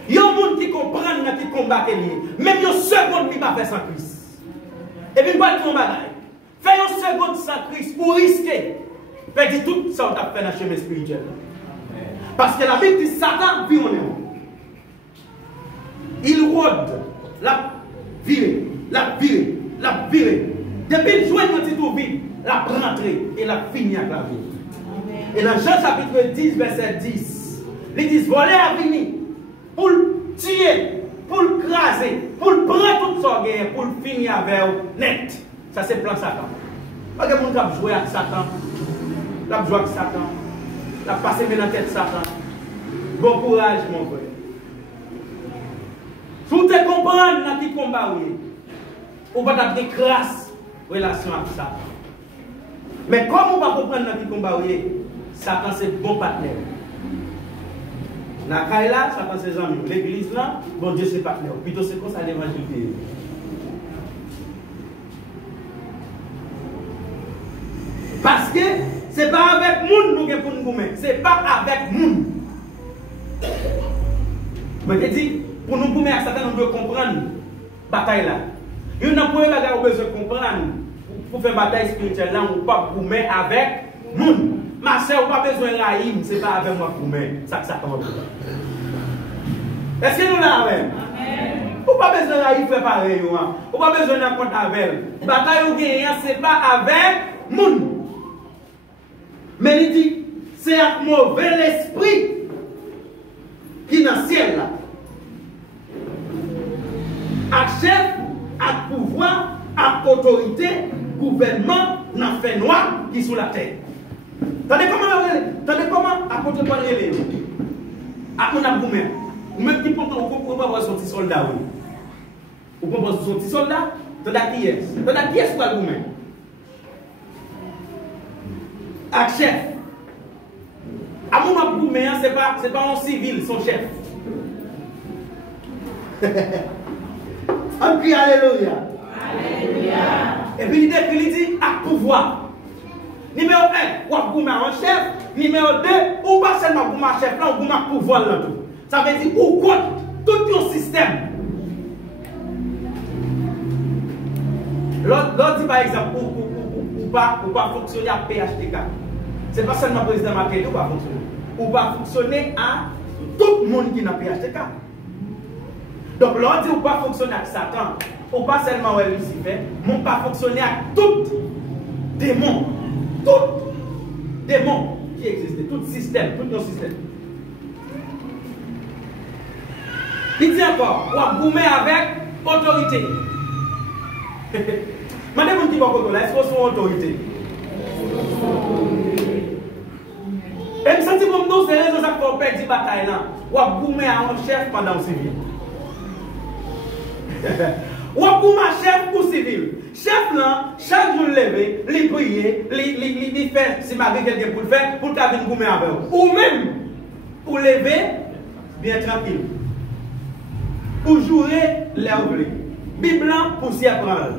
Il y a un monde qui comprend dans qui combat qu'elle est. Même une seconde qui va faire sans Christ. Et puis, pas de ton bagage. Fais une seconde sans Christ pour risquer. Fais tout ça on t'a fait dans le chemin spirituel. Parce que la Bible dit Satan vit en nous. Il rôde, la virée. Depuis le joint de tout vide, la rentrée et la finir avec la vie. Et dans Jean chapitre 10, verset 10, ils disent voler à venir pour le tuer, pour le craser, pour le prendre toute son guerre, pour le finir avec net. Ça c'est le plan Satan. Pas de monde qui a joué avec Satan. Il a joué avec Satan. Il a passé dans la tête Satan. Bon courage, mon frère. Si vous te comprenez dans qui combat, vous va avoir des grâces relation avec Satan. Mais comme vous ne comprenez dans qui combat, Satan c'est bon partenaire. La Kaila, Satan c'est amis. L'église là, bon Dieu c'est partenaire. Plutôt c'est comme ça l'évangile. Parce que ce n'est pas avec moun nous pour nous gommer. Ce n'est pas avec moun. Je te dis, pour nous gommer à Satan, nous devons comprendre la bataille là. Il n'y a pas besoin de comprendre. Pour faire bataille spirituelle là, on ne peut pas gommer avec moun. Ma soeur, on n'a pas besoin de raïm, ce n'est pas avec moi gommer. Ça que Satan va. Est-ce que nous l'avons? Amen. Ou pas besoin d'y faire pareil. Ou pas besoin d'y compte avec elle. Bataille ou gagnant, ce n'est pas avec moun. Mais il dit, c'est un mauvais esprit qui est dans le ciel là. À chef, à pouvoir, à autorité, gouvernement, dans le fait noir qui est sous la terre. Tandis comment à côté de relais. À mon aboumer. Ou même qui peut avoir son petit soldat. Ou peut avoir son petit soldat, tandis qui est pour l'aboumer. À chef. À mon aboumer, ce n'est pas un civil, son chef. On crie Alléluia. Alléluia. Et puis il dit à pouvoir. Numéro 1, ou à un chef. Numéro 2, ou pas seulement pour un chef, là, ou pour un pouvoir là tout. Ça veut dire ou contre tout ton système. L'autre dit par exemple, ou pas fonctionner à PHTK. Ce n'est pas seulement le président Makéli ou pas fonctionner. Ou pas fonctionner à tout le monde qui n'a PHTK. Donc l'autre dit ou pas fonctionner avec Satan. Ou pas seulement avec Lucifer, mais pas fonctionner avec tout démon. Tout démon qui existe, tout système, tout nos systèmes. Il dit encore, ou goumer avec autorité. Madame qui va contrôler, est-ce que c'est une autorité? Et je sens comme nous, c'est raison pour perdre la bataille là. Ou goumer à un chef pendant le civil. Ou goumer chef ou civil. Chef là, chaque jour levé, les prier, les faire, si malgré quelqu'un pour le faire, pour qu'il vienne goumer avec vous. Ou même, pour lever, bien tranquille. Pour jouer, l'herbe. Bible pour s'y apprendre.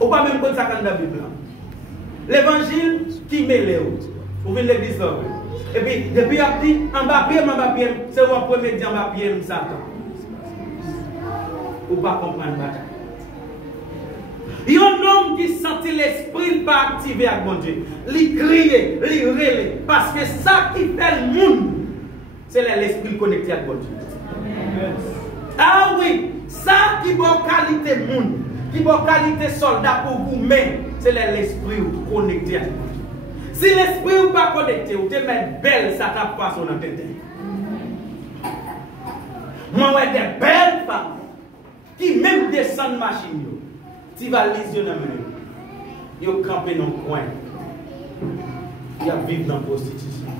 Ou pas même comme ça quand la Bible. L'évangile qui met les autres. Vous venez l'église là. Et puis, depuis à petit, en bas pied, c'est le premier dit en bas pied, Satan. Ou pas comprendre la bataille. Il y a un homme qui sentit l'esprit pas activé avec mon Dieu. Il criait, il relait. Parce que ça qui fait le monde, c'est l'esprit connecté avec mon Dieu. Ah oui, ça qui va qualité monde, qui va qualité soldat pour vous, mais c'est l'esprit connecté avec mon Dieu. Si l'esprit n'est pas connecté, vous te mettez belle, ça tape pas sur la tête. Moi, j'ai des belles femmes qui même descendent machine. Tu vas liser dans le mur. Ils ont campé dans le coin. Ils vivent dans la prostitution.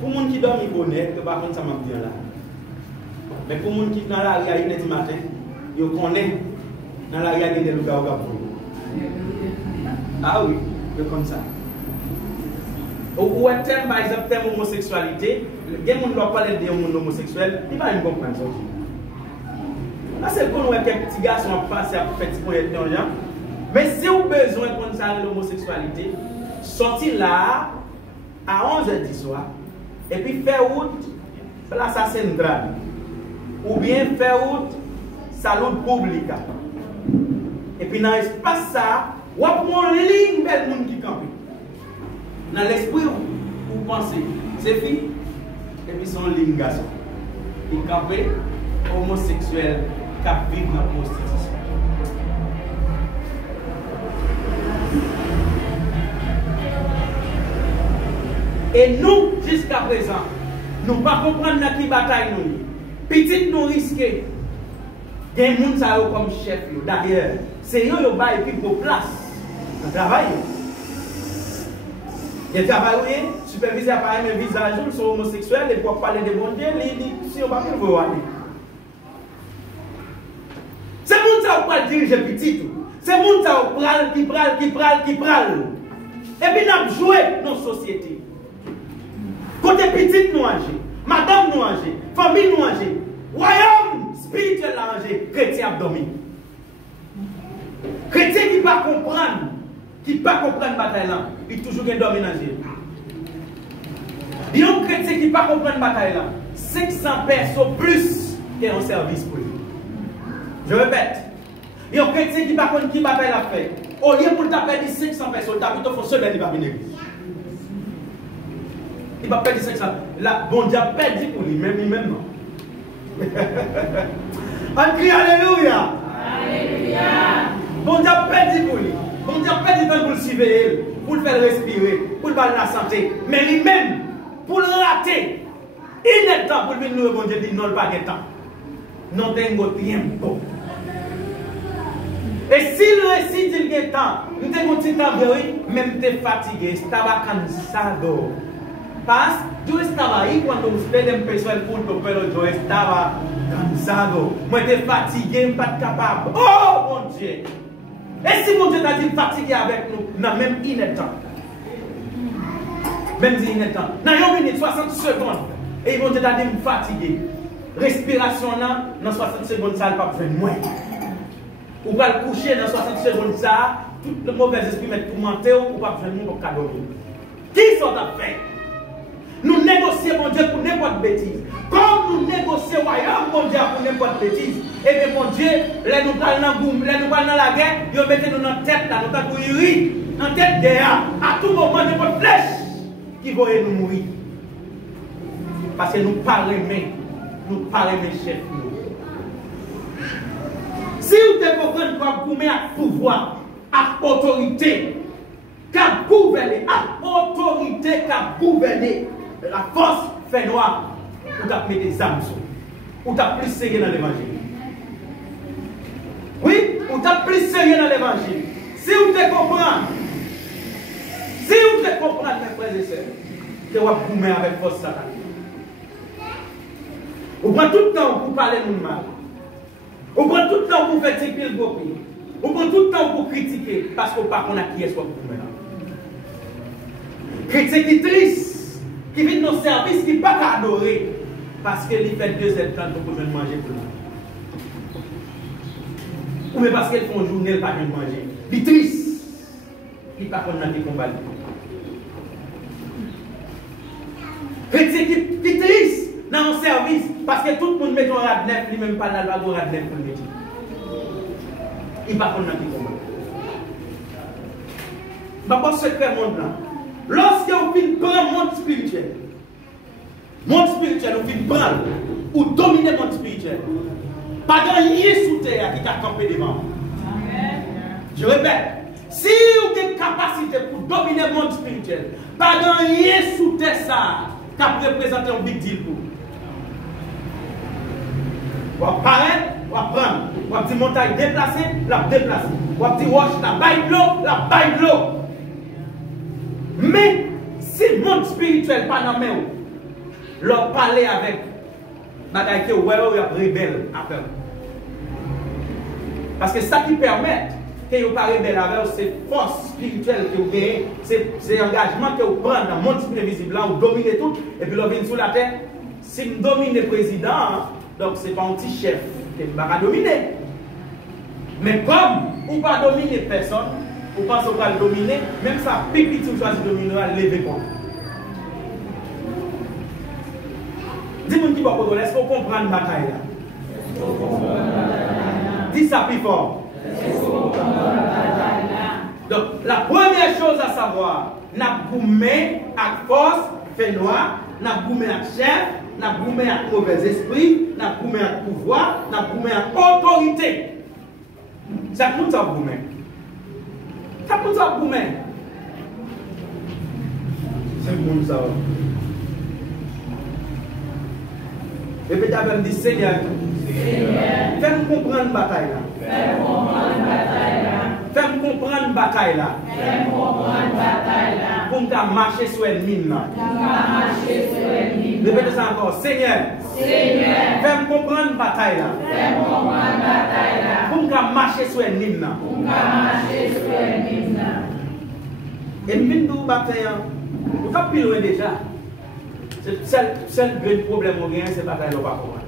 Pour les gens qui dorment, ils connaissent, que par contre, ça m'a bien là. Mais pour les gens qui sont dans la réalité du matin, ils connaissent dans la réalité des lugares. Ah oui, c'est comme ça. Ou un thème, par exemple, thème homosexualité, les gens qui doivent parler de monde homosexuel, ils ne vont pas comprendre ça. Là, c'est pour nous que les petits garçons ont passé à faire des points de gens. Mais si vous avez besoin de connaître l'homosexualité, sortez là à 11h du soir et puis faire route place à Centrale. Ou bien faire route salon public. Et puis dans l'espace ça, vous avez une ligne belle monde qui campe. Dans l'esprit, vous pensez, c'est fille, et puis son ligne garçon. Il campe homosexuel. Qui vivent dans la prostitution. Et nous, jusqu'à présent, nous ne pas comprendre dans qui bataille nous. Petit nous risquer. Il y a des gens comme chef derrière. C'est eux qui ont été pour place. Ils travaillent. Ils travaillent, supervisés par un visage, ils sont homosexuels, ils peuvent parler de bon Dieu, si on va pas voir. C'est moun ça qui diriger petit. C'est moun ça qui pral. Et puis nous jouons dans la société. Côté petit nous âgé, madame nous âgé, famille nous âgé, royaume spirituel âgé, chrétien abdomen. Chrétien qui ne pas comprendre la bataille là, il toujours un dominager. Il y a un chrétien qui ne pas comprendre la bataille là, 500 personnes plus qui ont un service pour lui. Je répète, il y a un chrétien qui ne comprend pas qui bataille la fait. Au lieu pour taper 500 personnes, tu as plutôt fait seul, il va venir. Il va perdre 500. Là, bon Dieu a perdu pour lui-même, non. On crie Alléluia. Alléluia. Bon Dieu perdu pour lui. Bon Dieu perdu pour le suivre, pour le faire respirer, pour le faire la santé. Mais lui-même, pour le rater, il n'est temps pour lui nous bon Dieu dit non, pas de temps. Non, tengo tiempo. Et s'il récite il y a temps, nous avons un petit temps, même tu es fatigué, estaba cansado. Paz, yo estaba ahí cuando usted empezó el culto, pero yo estaba cansado. Moi, j'étais fatigué, pas capable. Oh, mon Dieu! Et si mon Dieu t'a dit fatigué avec nous, dans même temps. Même si temps. Dans 1 minute, 60 secondes. Et mon Dieu t'a dit fatigué. Respiration là, dans 60 secondes, ça ne va pas faire moins. Ou va le coucher dans 60 secondes, ça, tout le mauvais esprit met tout mentir, ou pas faire moins pour dormir. Qui sont à faire? Nous négocions, mon Dieu, pour n'importe bêtise. Comme nous négocions, mon Dieu, pour n'importe bêtise. Et bien, mon Dieu, là nous parlons dans la guerre, ils mettent nous dans la tête, là, nous avons ri, dans la tête derrière. À tout moment, n'importe flèche qui va nous mourir. Parce que nous parlons, mes chefs. Si vous te comprenez quoi, vous mettez à pouvoir, à autorité, qu'à gouverner, à autorité, qu'à gouverner, la force fait noir, ou t'as mis des âmes sur, ou t'as plus sérieux dans l'évangile. Oui, ou t'as plus sérieux dans l'évangile. Si vous te comprenez, mes frères et sœurs, que vous pouvez avec force satanique. Vous prenez tout le temps pour parler de mal. Vous prenez tout le temps pour faire tirer le copie. Vous prenez tout le temps pour critiquer parce que vous ne savez pas qui est ce que vous pouvez. Critiquatrice qui vit dans nos services qui ne pas adorer parce qu'il fait 2 heures de temps pour venir manger pour nous. Ou bien parce qu'elles font journée, elles ne peuvent pas manger. Les tristes qui ne peuvent pas dans les combats. Critiquatrice dans mon service parce que tout le monde met un radnef, lui même pas dans le radnef pour le métier. Il ne va pas dans les combats. Je ne vais pas secret monde là. Lorsque vous finissez prendre le monde spirituel, vous finissez prendre ou dominer le monde spirituel, pas de rien sous terre qui a campé devant. Je répète, si vous avez une capacité pour dominer le monde spirituel, pas de rien sous terre ça qui a représenté un big deal pour vous. Vous apparaître, vous prendre, vous dire montagne déplacée, la déplacer. Vous dire roche, la baille de l'eau. Mais si le monde spirituel pas dans la main, leur parler avec bagaille que vous avez rebelle après. Parce que ça qui permet que vous pas rebelle avec c'est force spirituelle que vous gagnez, c'est engagement que vous prenez dans le monde invisible là, vous dominez tout, et puis vous venez sous la terre. Si vous dominez le président, donc ce n'est pas un petit chef qui ne va pas dominer. Mais comme vous ne pas dominer personne, vous pensez qu'on va le dominer, même ça, pique si vous choisissez de dominer, vous levez contre. Dis-moi qui va comprendre, est-ce qu'on comprend la bataille là? Dis ça plus fort. Donc, la première chose à savoir, n'a goumé à force, fait noir, n'a goumé à chef, n'a goumé à mauvais esprit, n'a goumé à pouvoir, n'a goumé à autorité. Ça coûte ça goumé. Ça coûte ça goumé. C'est bon ça. Et puis d'abord me dit Seigneur, fais-moi comprendre la bataille là. Fais-moi comprendre la bataille là. Pour me marcher sur l'ennemi là. Répétez ça encore. Seigneur, fais-moi comprendre la bataille là. Pour me marcher sur l'ennemi là. Et nous nous bataille, nous sommes plus loin déjà. C'est le grand problème au gain, c'est bataille là pas comment.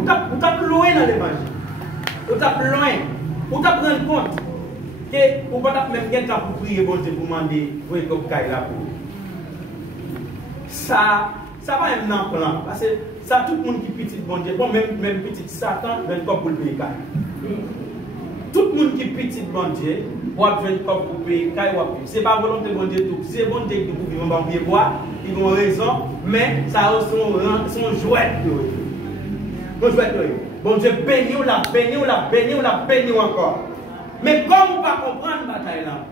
Vous êtes loin dans l'évangile. Vous êtes loin. Vous êtes rendre compte que vous ne pouvez pas même temps pour prier bon Dieu pour demander où est-ce que vous êtes là pour. Ça va même dans le plan. Parce que ça, tout le monde qui est petit bon Dieu, bon, même petit Satan, même comme pour le payer. Tout le monde qui est petit bon Dieu, vous avez besoin de pour payer. Ce n'est pas volonté bon Dieu tout. C'est bon Dieu qui vous dit, on va bien boire, ils ont raison, mais ça a son jouet. Bon Dieu, bon Dieu, béni ou la béni ou la béni ou la béni encore. Mais comme on ne pas comprendre la bataille là,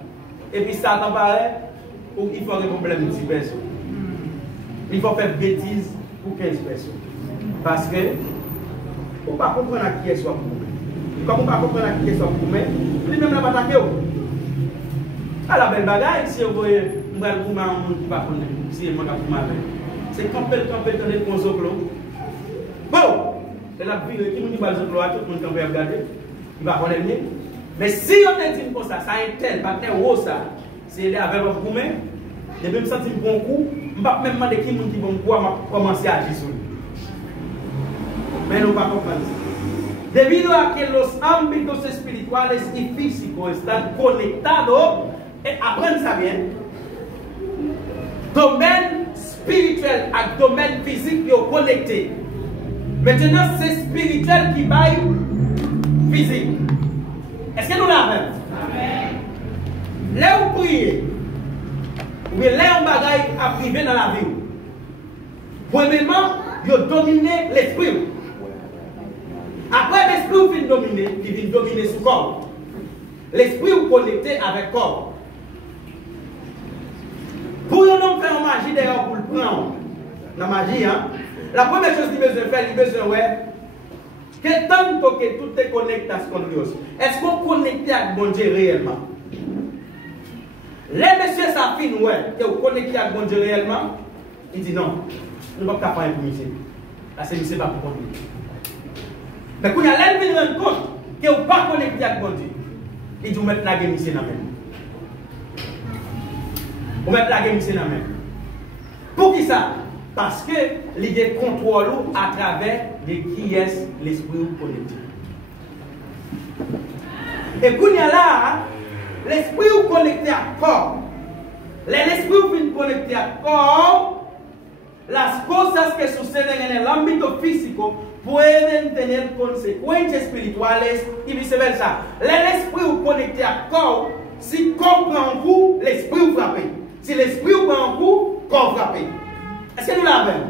et puis ça apparaît, il faut un problème de 10 personnes. Il faut faire bêtises pour 15 personnes. Parce que, on ne peut pas comprendre à qui est soit pour vous. Comme on ne peut pas comprendre à qui est soit pour vous, lui-même n'a pas attaqué. À la belle bagaille, si vous voyez, on va vous mettre un monde qui ne va pas connaître, si on va vous mettre. C'est camper, dans les consoles. Bon, c'est la vie qui nous dit que tout le monde peut regarder, il va connaître. Mais si on est dit comme ça, ça est tel, pas tel haut ça, c'est avec votre coup, et même sentir un bon coup, je ne vais pas même demander qui est bon coup à commencer à agir sur lui. Mais nous ne pouvons pas comprendre ça. Debido a que los ámbitos espirituales y físicos están conectados, et apprendre ça bien, domaine spirituel et domaine physique sont connectés. Maintenant, c'est spirituel qui baille physique. Est-ce que nous l'avons? Amen. Là où prier, ou bien là où bagaille à priver dans la vie. Premièrement, vous dominez l'esprit. Après l'esprit, vous vient dominer, il vient dominer ce corps. L'esprit vous connecté avec le corps. Pour un homme faire une magie d'ailleurs pour le prendre, la magie, hein, la première chose qu'il a besoin de faire, il a besoin de que tant que tout est connecté à ce qu'on dit aussi. Est-ce qu'on est connecté avec bon Dieu réellement? Les messieurs s'affinent, ouais, que vous connectez avec bon Dieu réellement, il dit non, nous ne pouvons pas faire un pour monsieur. Là, c'est monsieur pas pour conduire. Mais quand il y a l'un qui rend compte que vous ne pas connecté avec bon Dieu, il dit vous mettez la gueule monsieur dans la main. Vous mettez la gueule monsieur dans la main. Pour qui ça? Parce que l'idée contrôle à travers de qui est l'esprit connecté. Et quand il y a là, l'esprit connecté à corps. L'esprit connecté à corps, las cosas que suceden en el ámbito físico pueden tener consecuencias espirituales y viceversa. L'esprit connecté à corps, si corps prend un coup, l'esprit frappe. Si l'esprit prend un coup, corps frappe. Est-ce que nous l'avons?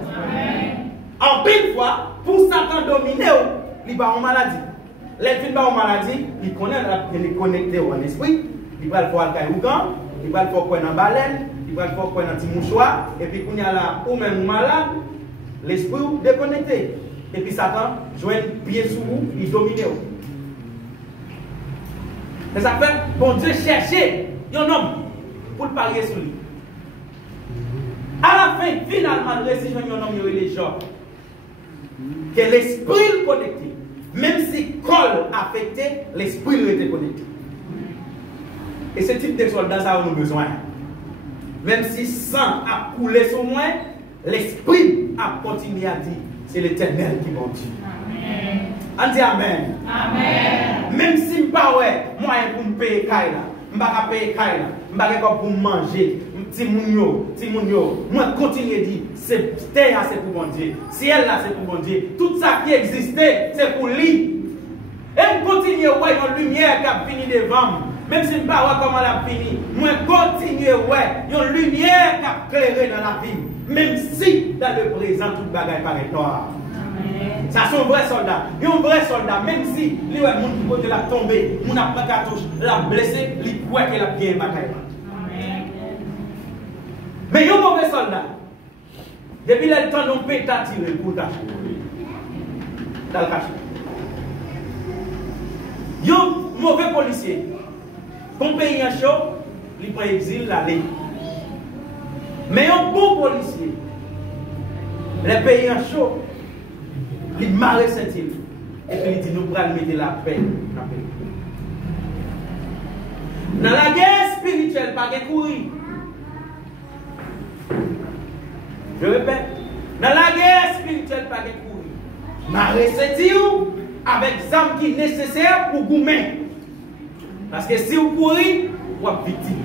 En pile fois, pour Satan dominer, il va en maladie. L'esprit va en maladie, il connaît, il est connecté au esprit, il va le faire à Kaïoukan, il va le faire quoi dans baleine, il va le faire quoi dans petit mouchoir, et puis quand il y a là, ou même malade, l'esprit déconnecté. Et puis Satan joue un pied sous vous, il domine. Et ça fait, bon Dieu chercher un homme pour le parier sur lui. À la fin, finalement, le récit de un homme, il est genre que l'esprit est connecté. Même si le corps affecté, l'esprit était connecté. Et ce type de soldats, ça a besoin. Même si sang a coulé sur moi, l'esprit a continué à dire, c'est l'Éternel qui m'en dit. On dit Amen. Amen. Même si je ne pas moi pour me payer Kaila, je ne vais pas payer Kaila, je ne vais pas pour manger, moi continue à dire, c'est terre c'est pour mon Dieu, ciel là c'est pour mon Dieu, tout ça qui existait c'est pour lui. Et je continue à voir une lumière qui a fini devant, même si je ne sais pas comment elle a fini, moi continue à voir une lumière qui a éclairé dans la vie, même si dans le présent tout bagaille paraît noir. Ça c'est un vrai soldat. Un vrai soldat, même si lui a mon côté l'a tombé, mon a pas cartouche, l'a blessé, lui croit qu'il a bien bagaille. Mais un mauvais soldat, depuis le temps on peut t'attirer pour t'acheter. Dans le cachet. Un mauvais policier, ton pays en chaud, il prend exil l'aller. Mais un bon policier, les pays en chaud, il marre cette île. Et puis il dit nous allons mettre la paix. Dans la guerre spirituelle, pas de courir. Je répète, dans la guerre spirituelle, pas de courir. Marre cette île avec les armes qui sont nécessaires pour vous mettre. Parce que si vous courez, vous êtes victime.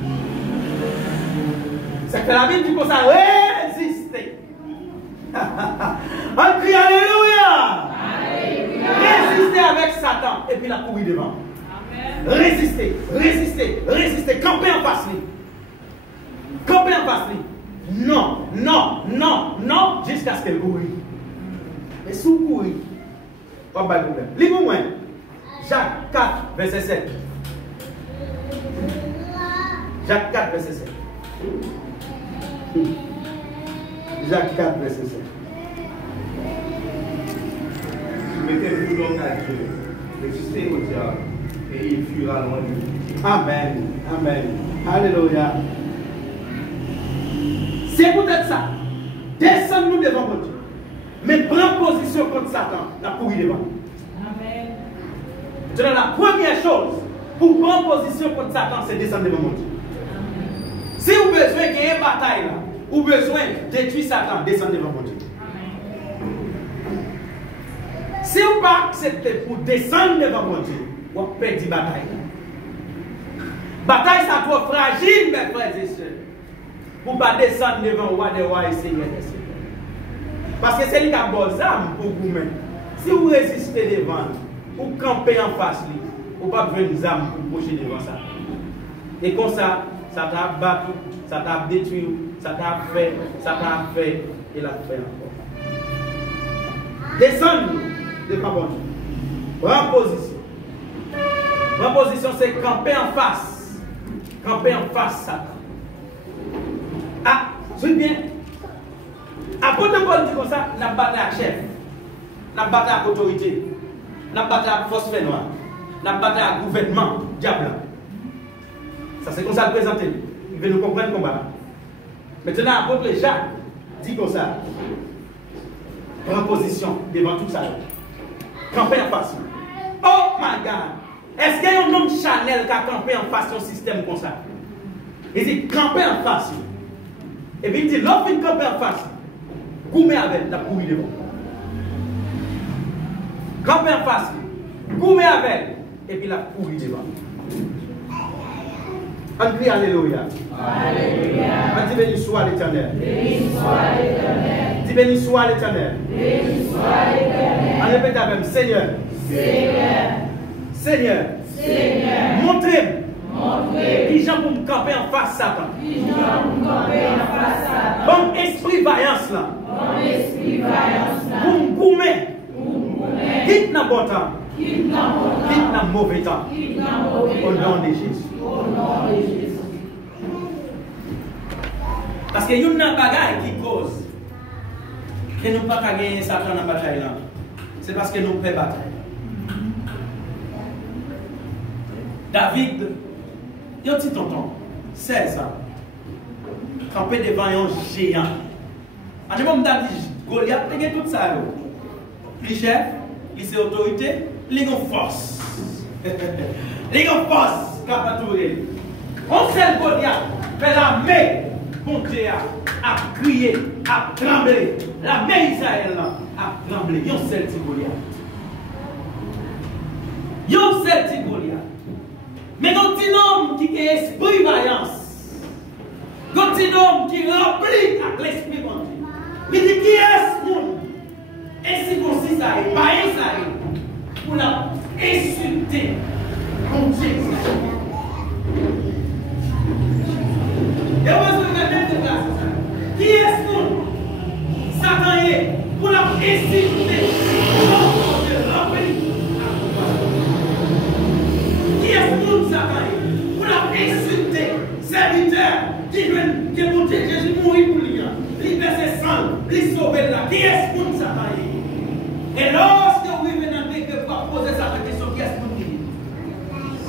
C'est que la Bible dit qu'on ça résister. On crie Alléluia. Résister avec Satan et puis la courir devant. Résister, résister, résister. Camper en face. Camper en face. Non, non, non, non, jusqu'à ce qu'elle courir. Mais si vous courez, Pas de problème. Lisez moi. Jacques 4, verset 7. Jacques 4, verset 7. Jacques 4, verset 7. Mettez-vous donc à Dieu, résistez au diable, et il fuira loin de vous. Amen. Amen. Alléluia. C'est peut-être ça. Descends-nous devant mon Dieu. Mais prends position contre Satan. La pourri devant. Amen. C'est la première chose pour prendre position contre Satan, c'est descendre devant mon Dieu. Si vous avez besoin de gagner une bataille, là, ou besoin de détruire Satan, descendez devant mon Dieu. Si vous pas accepté pour descendre devant mon Dieu, vous perdez la bataille. Bataille, ça trop fragile, mes frères et sœurs. Pour ne pas descendre devant le roi des rois et Seigneur des seigneurs. Parce que c'est lui qui a bon âme pour vous-même. Si vous résistez devant, vous campez en face, vous ne pouvez pas besoin des âmes pour bouger devant ça. Et comme ça, ça t'a battu, ça t'a détruit, ça t'a fait, et l'a fait encore. Descendre devant mon Dieu. Prends position. Prends position, c'est camper en face. Camper en face, Satan. Ah, suis bien. Apôtre Paul dit comme ça, la bataille à chef, la bataille à autorité, la bataille à force fait noire, la bataille à gouvernement, diable. Ça c'est comme ça le présenter. Il veut nous comprendre le combat. Maintenant, apôtre Jacques dit comme ça. Prends position devant tout ça. Camper en face. Oh my God! Est-ce qu'il y a un homme Chanel qui a campé en face d'un système comme ça? Il dit camper en face. Et puis il dit l'autre vient camper en face. Goumé avec la couille devant. Camper en face. Goumé avec. Et puis la couille devant. On crie Alléluia. Alléluia. On dit béni soit l'Éternel. Béni soit l'Éternel. Dis béni soit l'Éternel. Béni soit l'Éternel. On répète avec Seigneur. Seigneur. Seigneur. Seigneur. Montrez-moi. Montrez. Qui gens pour me camper en face Satan. Qui gens pour me camper en face Satan. Bon esprit vaillance là. Bon esprit vaillance là. Pour me goumer. Quitte dans bon temps. Quitte dans bon temps. Quitte dans mauvais temps. Quitte dans mauvais temps. Au nom de Jésus. Au nom de Jésus. Parce que y a une bagaille qui cause que nous ne pouvons pas gagner Satan dans la bataille là. C'est parce que nous faisons bataille. David, il y a un petit tonton, 16 ans, campé devant un géant. En ce moment, David, Goliath, il y a tout ça. Il chef, il a autorité, il a force. Il a force, capable. On sait Goliath, mais la main, bon Dieu, a crié, a tremblé. La main d'Israël a tremblé. Il y a un seul Goliath. Il y a un seul Goliath. Mais quand il y a un homme qui a esprit vaillance, quand il y a un homme qui remplit avec l'esprit de Dieu, il dit qui est ce monde? Ainsi qu'on s'y ça est, pas ça pour la insulter mon Dieu. Et on va se regarder de grâce. Qui est ce monde? Satan est pour la insulter. Qui est ce monde Satan est pour la insulter? Serviteur qui veut monter Jésus mourir pour lui. Libérer ses sangs, lui sauver là. Qui est ce monde Satan est? Et lorsque vous venez dans le que vous poser cette question, qui est ce monde qui est?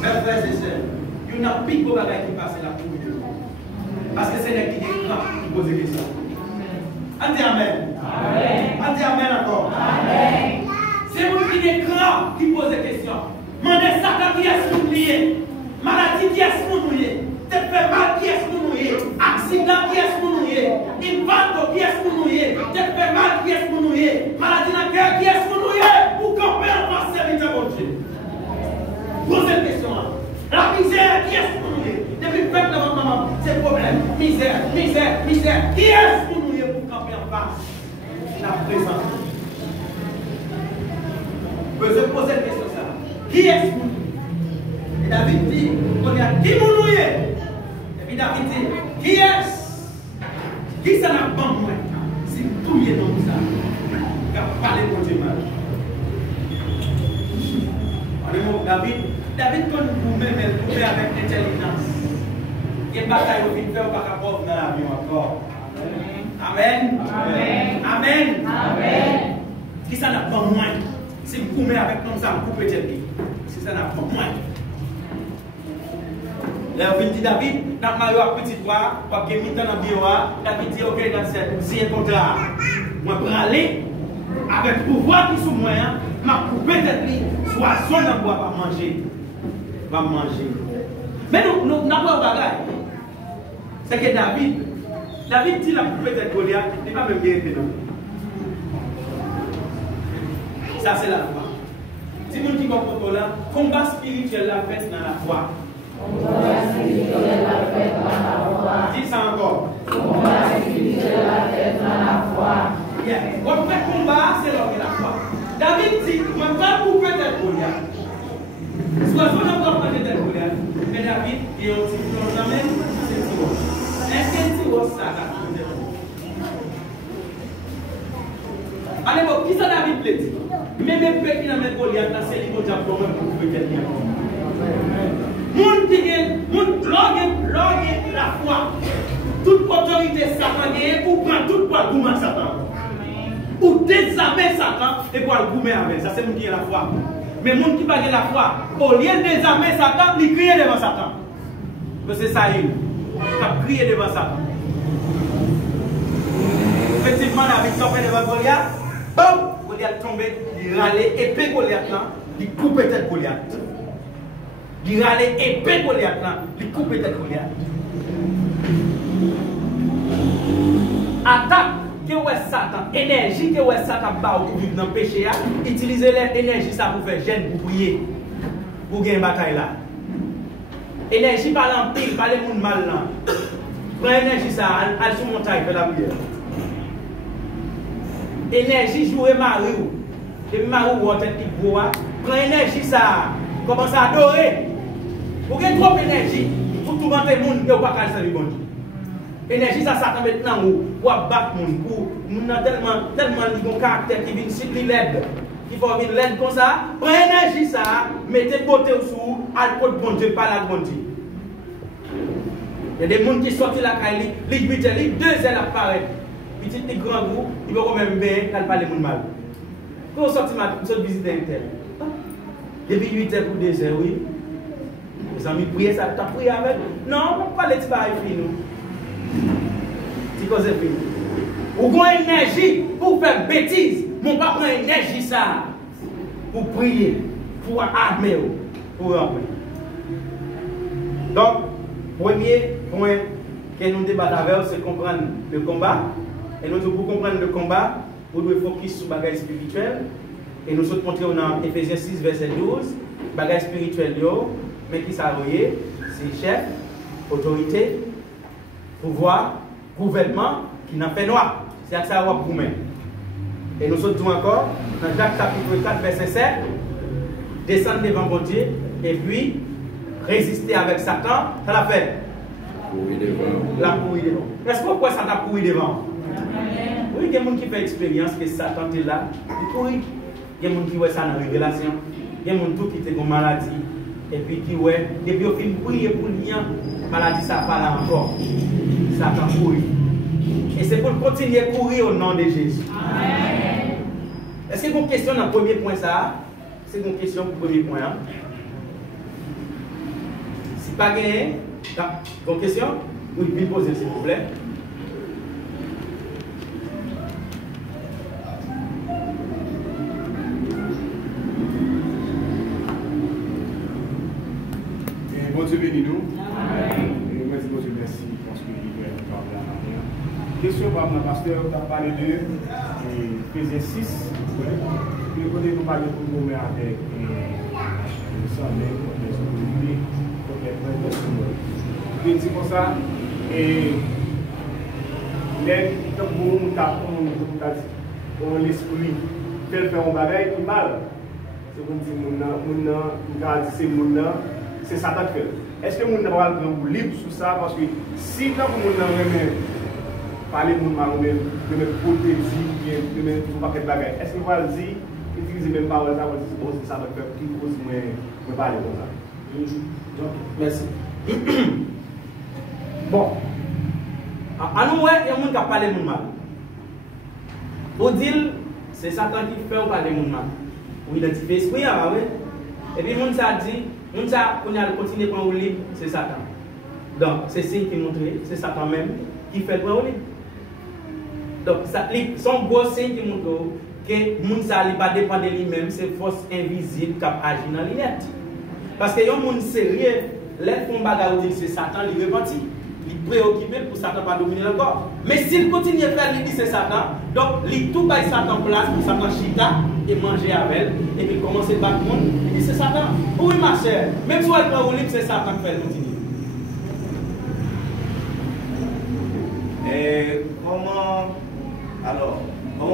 Mes frères et sœurs, il y a un pic de bagaille qui passe là pour vous. Parce que c'est les qui posent des questions. On dit Amen. Amen. On dit Amen encore. Amen. C'est vous qui êtes grands qui posent des questions. Mandez Satan qui est-ce que vous liez? Maladie qui est-ce que vous liez? Tête fait mal qui est-ce que vous liez? Accident qui est-ce que vous liez? Infarto qui est-ce que vous liez? Tête fait mal qui est-ce que vous liez? Maladie dans le cœur qui est-ce que vous liez? Pour camper en face serviteur de Dieu. Posez une question là. La misère qui est-ce que vous liez? Depuis le peuple devant maman, c'est le problème. Misère, misère, misère. Qui est-ce que vous liez pour camper en face? La présence. Vous pouvez poser une question ça. Qui est-ce que vous liez? Et David dit, on a qui vous liez? Et puis David dit, qui est-ce? Qui ça n'a pas moi? C'est tout lié dans ça. Il a parlé pour Dieu mal. David, quand vous même elle avec intelligence. Il y a une bataille au fin faire pas capable dans l'avion encore. Amen. Amen. Amen. Amen. Qui ça n'a pas moins? Si vous coupez avec comme ça, vous coupez tête. Si ça n'a pas moins. Là, vous dites David, dans ma petite voix, pas que mi-temps dans bio, David dit ok, dans cette si un contrat, moi pour aller avec le pouvoir qui sous moi, m'a coupé tête li, soit son dans bois pas manger. Va manger. Mais nous n'avons pas bagaille. C'est que David dit la coupé tête Goliath, il n'est pas même bien non. Ça c'est la foi. Si vous qui comprend là, combat spirituel la fait dans la foi. Combat spirituel la fait dans la foi. Dis ça encore. Combat spirituel la fait dans la foi. Yeah. Votre combat, c'est l'homme de la foi. David dit, je ne vais pas couper tête Goliath. Soit on n'a pas couper tête Goliath. Mais David, il y a un petit peu de même, c'est un petit peu. Est-ce qu'un petit peu ça a coupé allez, bon, qui ça David plaît? Même les petits dans les Goliath, c'est lui qui a pour couper tête. Moun qui gagne la foi. Toute autorité Satan pour prendre tout poids de Satan. Ou désarmer Satan et pour le goumer avec. Ça c'est moun qui a la foi. Mais moun qui n'a pas la foi, au lieu de désarmer Satan, il crie devant Satan. C'est ça il a crié devant Satan. Effectivement, David tombé devant Goliath. Boum! Goliath tombé, il râlait épée Goliath là, il coupe tête Goliath. Il râlait épée Goliath là, il coupe tête Goliath. Attaque que ouais Satan, énergie que ouais Satan ba ou vivre dans le péché, utilisez l'énergie ça pour faire gêne, pour prier, pour gagner une bataille là. Énergie par l'empire, par les gens mal là. Prends énergie ça, allez sur montagne, faire la prière. Énergie jouer Mario. Et Mario ou tête qui boit. Prends énergie ça. Commence à adorer. Vous avez trop d'énergie pour tout le monde et vous pas qu'à servir bon Dieu. Énergie ça Satan maintenant pour battre monde pour tellement de bon caractère qui vient si l'aide. Il faut venir l'aide comme ça. Prends énergie ça, mettez beauté sous alcool bon Dieu pas la bon Dieu. Il y a des gens qui sortent la caille, les 2 ailes apparaissent. Petit et grand goût, il va quand même bien, il parle de mal. Quand on sort de visite un tel, depuis 8 heures pour 2 heures, oui. Les amis prier, ça t'a prié avec. Non, on ne parle de ça, nous. C'est quoi c'est fini. Ou une énergie pour faire bêtise, mon pas prendre énergie ça. Pour prier, pour armer, pour remplir. Donc, premier point que nous débattons avec, c'est comprendre le combat. Et nous, pour comprendre le combat, vous devez focus sur le bagage spirituel. Et nous sommes montrés dans Ephésiens 6, verset 12. Bagage spirituel, mais qui s'arroye, c'est chef, autorité, pouvoir, gouvernement, qui n'a fait noir. C'est à ça qu'on va. Et nous sommes encore dans Jacques chapitre 4, verset 7. Descendre devant mon Dieu et puis résister avec Satan. Ça l'a fait. La courir devant. Est-ce pourquoi ça t'a couru devant? Oui, il y a des gens qui font expérience que Satan est là, il courit. Il y a des gens qui voient ça dans la révélation. Il y a des gens qui ont une maladie. Et puis qui voient, depuis au film, prier pour rien, maladie ça pas là encore. Satan courit. Et c'est pour continuer à courir au nom de Jésus. Amen. Est-ce que vous avez une question dans le premier point ça? C'est une question pour le premier point. Hein? Si pas gagné, vos questions? Oui, bien posez s'il vous plaît. Bon Dieu bénis nous. Et merci bon Dieu, merci parce que vous avez parlé à la question par le pasteur, tu as parlé de Ephésiens 6. Puis vous avez parlé pour nous avec le sang, les autorités, les frères de ce puis c'est comme ça. Et les gens ont l'esprit, tel fait un bagage qui mal. C'est comme si c'est Satan qui fait. Est-ce que nous avons libre sur ça? Parce que si nous avons parler de nous, de me protéger, de me faire des bagages, est-ce que vous allez dire utiliser même parole ça, c'est ça me fait qui cause moi parler comme ça. Merci. Bon. À nous, il y a des gens qui parlent de mal. Pour dire, c'est Satan qui fait parler de mal. Pour identifier l'esprit, et puis, les gens dit, les gens qui continuent à prendre le livre, c'est Satan. Donc, c'est signe qui montre, c'est Satan même qui fait prendre le livre. Donc, son gros signe qui montre que les gens ne pas dépendre de lui-même, c'est force invisible qui agit dans les lettres. Parce que les gens sérieux, les font bagarre c'est Satan, il repentit. Il est préoccupé pour Satan pas dominer le corps. Mais s'il continue à faire, il dit c'est Satan, donc il tout bat Satan en place pour Satan chita et manger avec elle, et puis commencer à battre le monde, il dit c'est Satan. Oui, ma chère, même si elle prend au livre, c'est Satan qui fait continuer. Et comment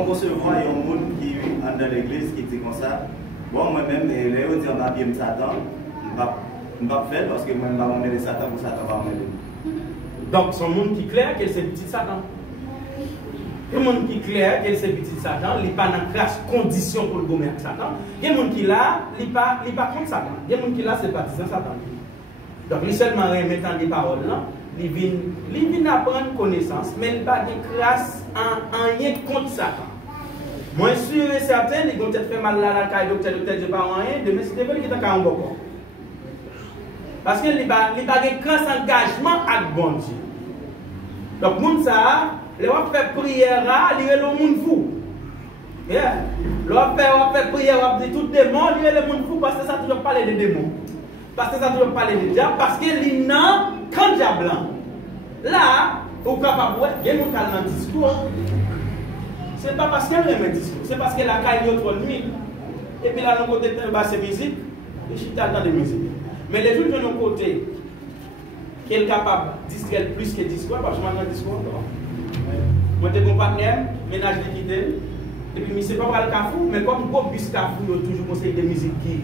recevoir un monde qui est dans l'église qui dit comme ça? Bon, moi-même, les gens disent on va bien Satan, je ne vais pas faire parce que moi, je vais m'emmener Satan pour Satan va m'emmener. Donc, c'est un monde qui est clair que c'est petit Satan. Il y a un monde qui est clair que c'est petit Satan, il n'est pas dans classe condition pour le gommer avec Satan. Il y a un monde qui est là, il n'est pas contre Satan. Il y a un monde qui est là, c'est pas Satan. Donc, il seulement remettant des paroles là, il vient apprendre connaissance, mais il n'a pas de classe en rien contre Satan. Moi, je suis sûr et certain, ils vont peut-être faire mal à la caille, docteur, je ne pas rien, demain, c'est devenu qu'il est en encore. Parce qu'il n'y a pas de grand engagement avec bon Dieu. Donc, moun ça, les gens fait prière, ils sont le monde fou. Yeah. Les gens fait prière, ils disent tout démon, ils sont le monde fou parce que ça toujours parler des démons. Parce que ça toujours parler des diables, parce qu'il y a quand diable blanc. Là, au capable, il y a un discours. Ce n'est pas parce qu'elle aime un discours, c'est parce qu'elle a caillé trop de nuit. Et puis là, de l'autre côté, il y a musique, et je suis dans de musique. Mais les autres de nos côtés, qui est capable de distraire plus que discours, parce que je suis discours encore. Moi, j'ai mon partenaire, ménage liquide, et puis je ne sais pas voir le cafou, mais comme le bus cafou, il y a toujours conseillé de musique qui.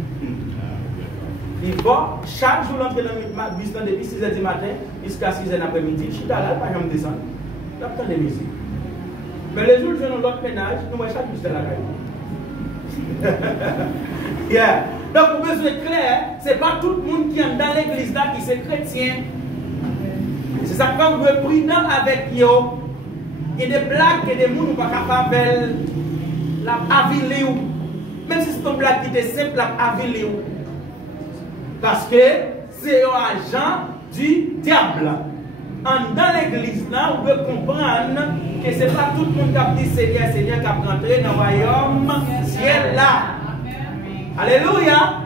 Il va chaque jour entrer dans le bus depuis 6h du matin jusqu'à 6h l'après-midi. Je suis là, par exemple, descendre. Il y a plein de musique. Mais les jours où je dans l'autre ménage, nous voyons chaque bus de la caille. Yeah. Donc, pour besoin clair, ce n'est pas tout le monde qui est dans l'église là qui est chrétien. C'est ça qu'on veut prudent avec eux. Et des blagues et des mots nous pas capables la aviler. Même si c'est une blague qui est simple, la aviler. Parce que c'est un agent du diable. Dans l'église là, on peut comprendre que ce n'est pas tout le monde qui a dit Seigneur, Seigneur, qui a rentré dans le royaume ciel là. Alléluia.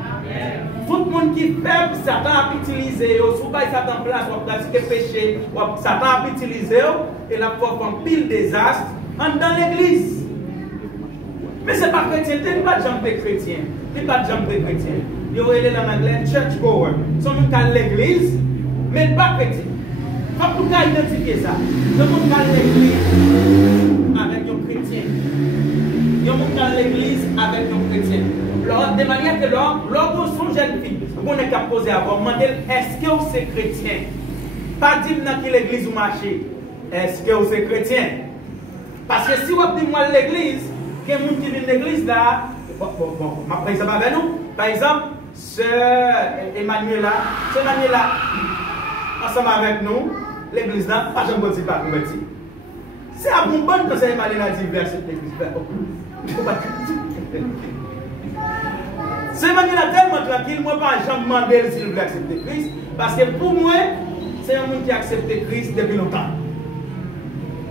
Tout le monde qui fait, Satan a utilisé, si vous avez Satan en place, vous pratiquez péché, Satan a utilisé, et la fois qu'on pile désastre dans l'église. Mais ce n'est pas chrétien, ce n'est pas de jambe de chrétien. Ce n'est pas de jambe de chrétien. Il y a dans l'anglais church goer. Son monde qui a l'église, mais pas chrétien. Il faut pour identifier ça. Tout le monde qui a l'église avec un chrétien. Il y a un monde qui a l'église avec un chrétien. De manière que lorsqu'on sont jeunes filles, on est qu'à poser avant, demander est-ce que vous êtes chrétien? Pas dire dans quelle église vous marchez. Est-ce que vous êtes chrétien? Parce que si vous dites moi l'église, il y a des gens qui viennent de l'église là, par exemple avec nous, par exemple, sœur Emmanuela, ensemble avec nous, l'église là, pas jamais continuer pas convertir. C'est à bon bon que Emmanuela dit verset l'église. C'est manière tellement tranquille, moi pas jamais demandé s'il veut accepter Christ, parce que pour moi, c'est un monde qui a accepté Christ depuis longtemps.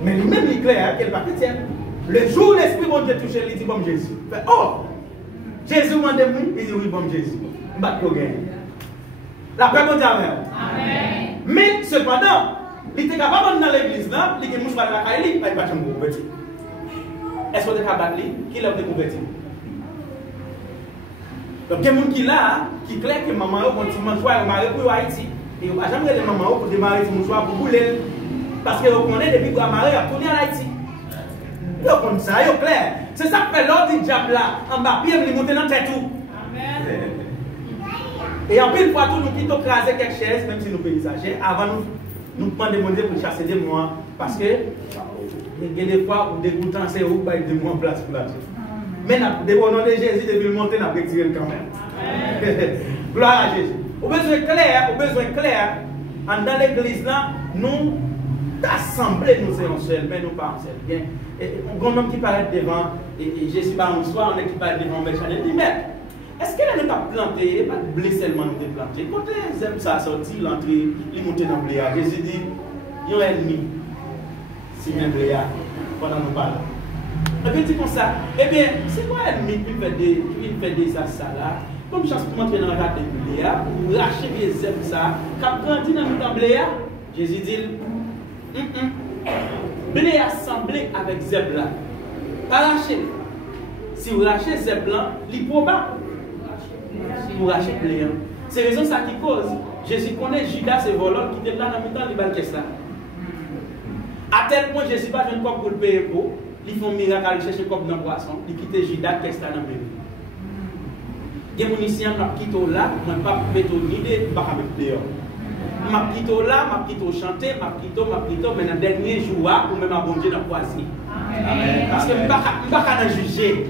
Mais lui-même, il est clair qu'elle n'est pas chrétienne. Le jour où l'Esprit bon Dieu touche, il dit bon Jésus. Oh, Jésus m'a demandé, il dit oui, bon Jésus. Je vais te gagner. La paix bon Dieu. Amen. Mais cependant, il était capable dans l'église là, il dit que nous sommes dans la caille, il ne va pas me convertir. Est-ce qu'on est capable de lui, qui l'a converti? Donc, il y a des gens qui là, qui est clair que maman a continué à marier pour Haïti. Et il n'y a jamais de maman pour démarrer pour bouler. Parce que vous connaissez depuis que vous marié à tourner à Haïti. Vous connaissez ça, c'est clair. C'est ça que fait l'ordre du diable là. En bas, puis il monte dans la tête tout. Et en plus, fois tout, nous quittons craser quelque chose, même si nous payons exagérer, avant nous demander pour chasser des mois. Parce que, il y a des fois où dégoûtant, c'est où, il y a des mois en place pour la tête. Mais au nom de Jésus, depuis le monter, on a retiré quand même. Gloire à Jésus. Au besoin clair, dans l'église là, nous assemblés, nous sommes seuls, mais nous pas seuls. Bien, un grand homme qui paraît devant, et Jésus va en soi, on est qui paraît devant méchant, il dit, mais est-ce qu'elle n'est pas plantée, pas de blé seulement nous planté? Quand les aiment ça sortir, l'entrée, ils montent dans le blé. Jésus dit, il y a un ennemi, si bien blé, pendant nous parlons. Et puis, dit comme ça, eh bien, c'est quoi l'ennemi qui fait des ça là? Comme chance pour entrer dans la garde de blé, pour racheter les aimes ça, quand grandi dans le blé, Jésus dit, blé assemblé avec zèbre là. Pas lâcher. Si vous lâchez zèbre là, il est probable. Pour racheter blé. C'est raison ça qui cause. Jésus connaît Judas et voleur qui était là dans le temps, il va le caisse là. À tel point, Jésus pas un corps pour le payer pour. Ils font miracle à chercher un corps dans le poisson. Ils quittent Judas caisse là dans le pays. Il y a des gens qui quittent là, je ne pas mettre ni de pas avec dehors. Je quitte là, je quitte chanter, je quitte, mais dans le dernier jour, pour même abonder dans le poisson. Parce que je ne peux pas juger.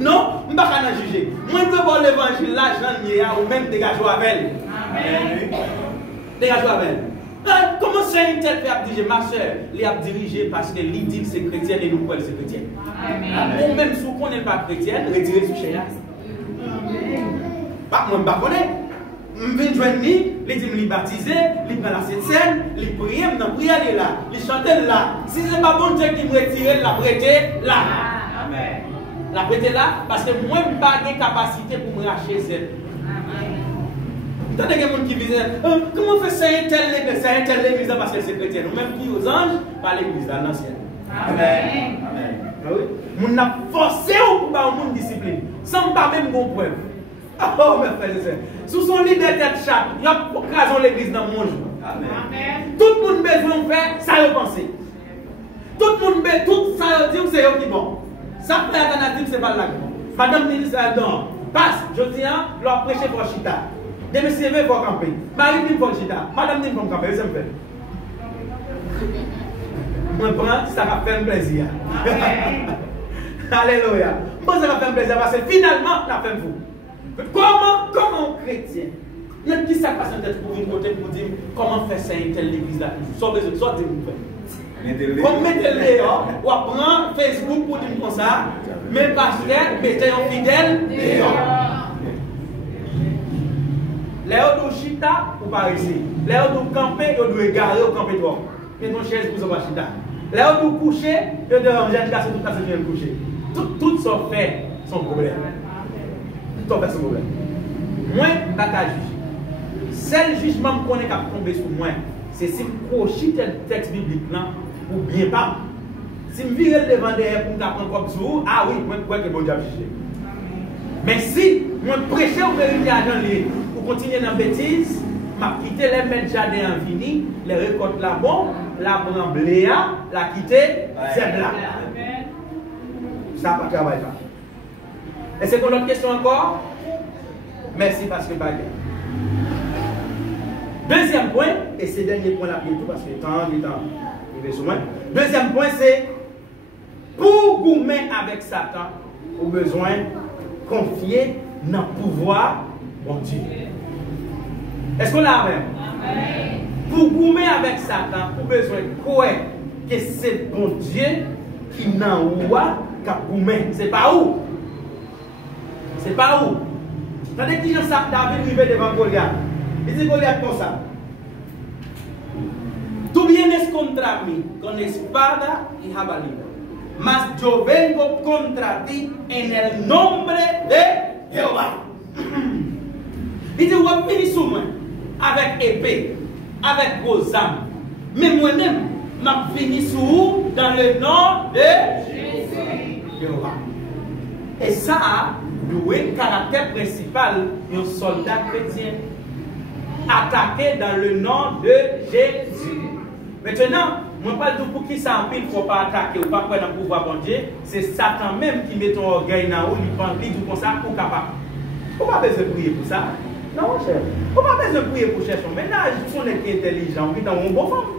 Non, je ne peux pas juger. Moi, je veux voir l'évangile là, j'en ai ou même dégager avec elle. Dégager avec elle. Comment c'est une telle fait diriger? Ma soeur, il a dirigé parce que lui dit que c'est chrétien et nous croyons que c'est chrétien. Ou même si vous ne pas chrétienne, retirez ce chez moi, je ne connais pas. Je viens joindre lui, il dit me baptiser, il prend la scène, il prie, il prie là, il chante là. Si ce n'est pas bon Dieu qui me retire, la prêter là. Amen. La prêter là, parce que moi, je n'ai pas de capacité pour me racheter celle. Vous avez des gens qui disent, comment fait ça un tel l'église parce que c'est chrétien. Nous-mêmes qui aux anges, pas l'église dans l'ancienne. Amen. Amen. Nous avons forcé pour faire une discipline, sans pas même bon preuve. Oh, mes frères et sœurs, sous son leader tête chape, il y a occasion l'église dans mon jour. Amen. Tout le monde besoin de faire, ça le penser. Tout le monde besoin, tout ça dit, c'est eux qui bon. Ça fait alternative, c'est pas là. Madame ministre, non, passe, je dis, leur prêcher pour Chita. Des messieurs vont camper. Marie dit pour Chita. Madame dit pour camper, c'est me fait. Je prends, ça va faire plaisir. Alléluia. Moi, ça va faire plaisir parce que finalement, on a fait vous. Comment chrétien, même qui ça passe en tête pour une côté pour dire comment faire ça une telle l'église là, soit besoin de soit dire comme mettez-le ou prendre Facebook pour dire comme ça, mais pasteur, mettez un fidèle dehors. Léo do chita ou pas ici. Léo do camper, il doit garer au camper toi. Mais ton chaise pour ça chita. Léo do coucher, il doit ranger casser tout casser bien coucher. Tout ça fait son problème. Tout fait son problème. Moi, je ne vais pas juger. Seul jugement qu'on est capable de tomber sur moi, c'est si je coche tel texte biblique là, ou bien pas. Si je vire le devant derrière pour me prendre comme sur, ah oui, moi, je crois que bon Dieu a jugé. Mais si je prêche aux vérités à Jean Lié, pour continuer dans la bêtise, je quitte les mettre jardin infini, les récoltes là bon, la prendre bléa, la quitter, c'est là. Ça ne va pas travailler. Et c'est pour l'autre question encore? Merci parce que pas bien. Deuxième point, et c'est le dernier point là, tout parce que le temps, il est sur moi. Deuxième point, c'est pour goumer avec Satan, au besoin confier dans le pouvoir bon Dieu. Est-ce qu'on l'a même? Pour goumer avec Satan, au besoin quoi que c'est bon Dieu qui n'a pas qu'à goumer. C'est pas où? C'est pas où? Tandis que ça David arrivé devant Goliath. Il dit Goliath comme ça. Tú vienes contra mí con espada y jabalina, mas yo vengo contra ti en el nombre de Jehová. Il dit, vous venez sur moi avec épée, avec vos armes. Mais moi-même, je finis sur vous dans le nom de Jésus. Jehová. Et ça, le caractère principal d'un soldat chrétien. Attaqué dans le nom de Jésus. Maintenant, je ne parle pas pour qui ça en pile, il ne faut pas attaquer ou pas prendre le pouvoir bon Dieu. C'est Satan même qui met ton orgueil dans l'eau, il dit comme ça, pour capable. Il ne faut pas besoin de prier pour ça. Non, cher. Il ne faut pas besoin de prier pour chercher. Maintenant, ils sont intelligents, ils ont une bonne femme.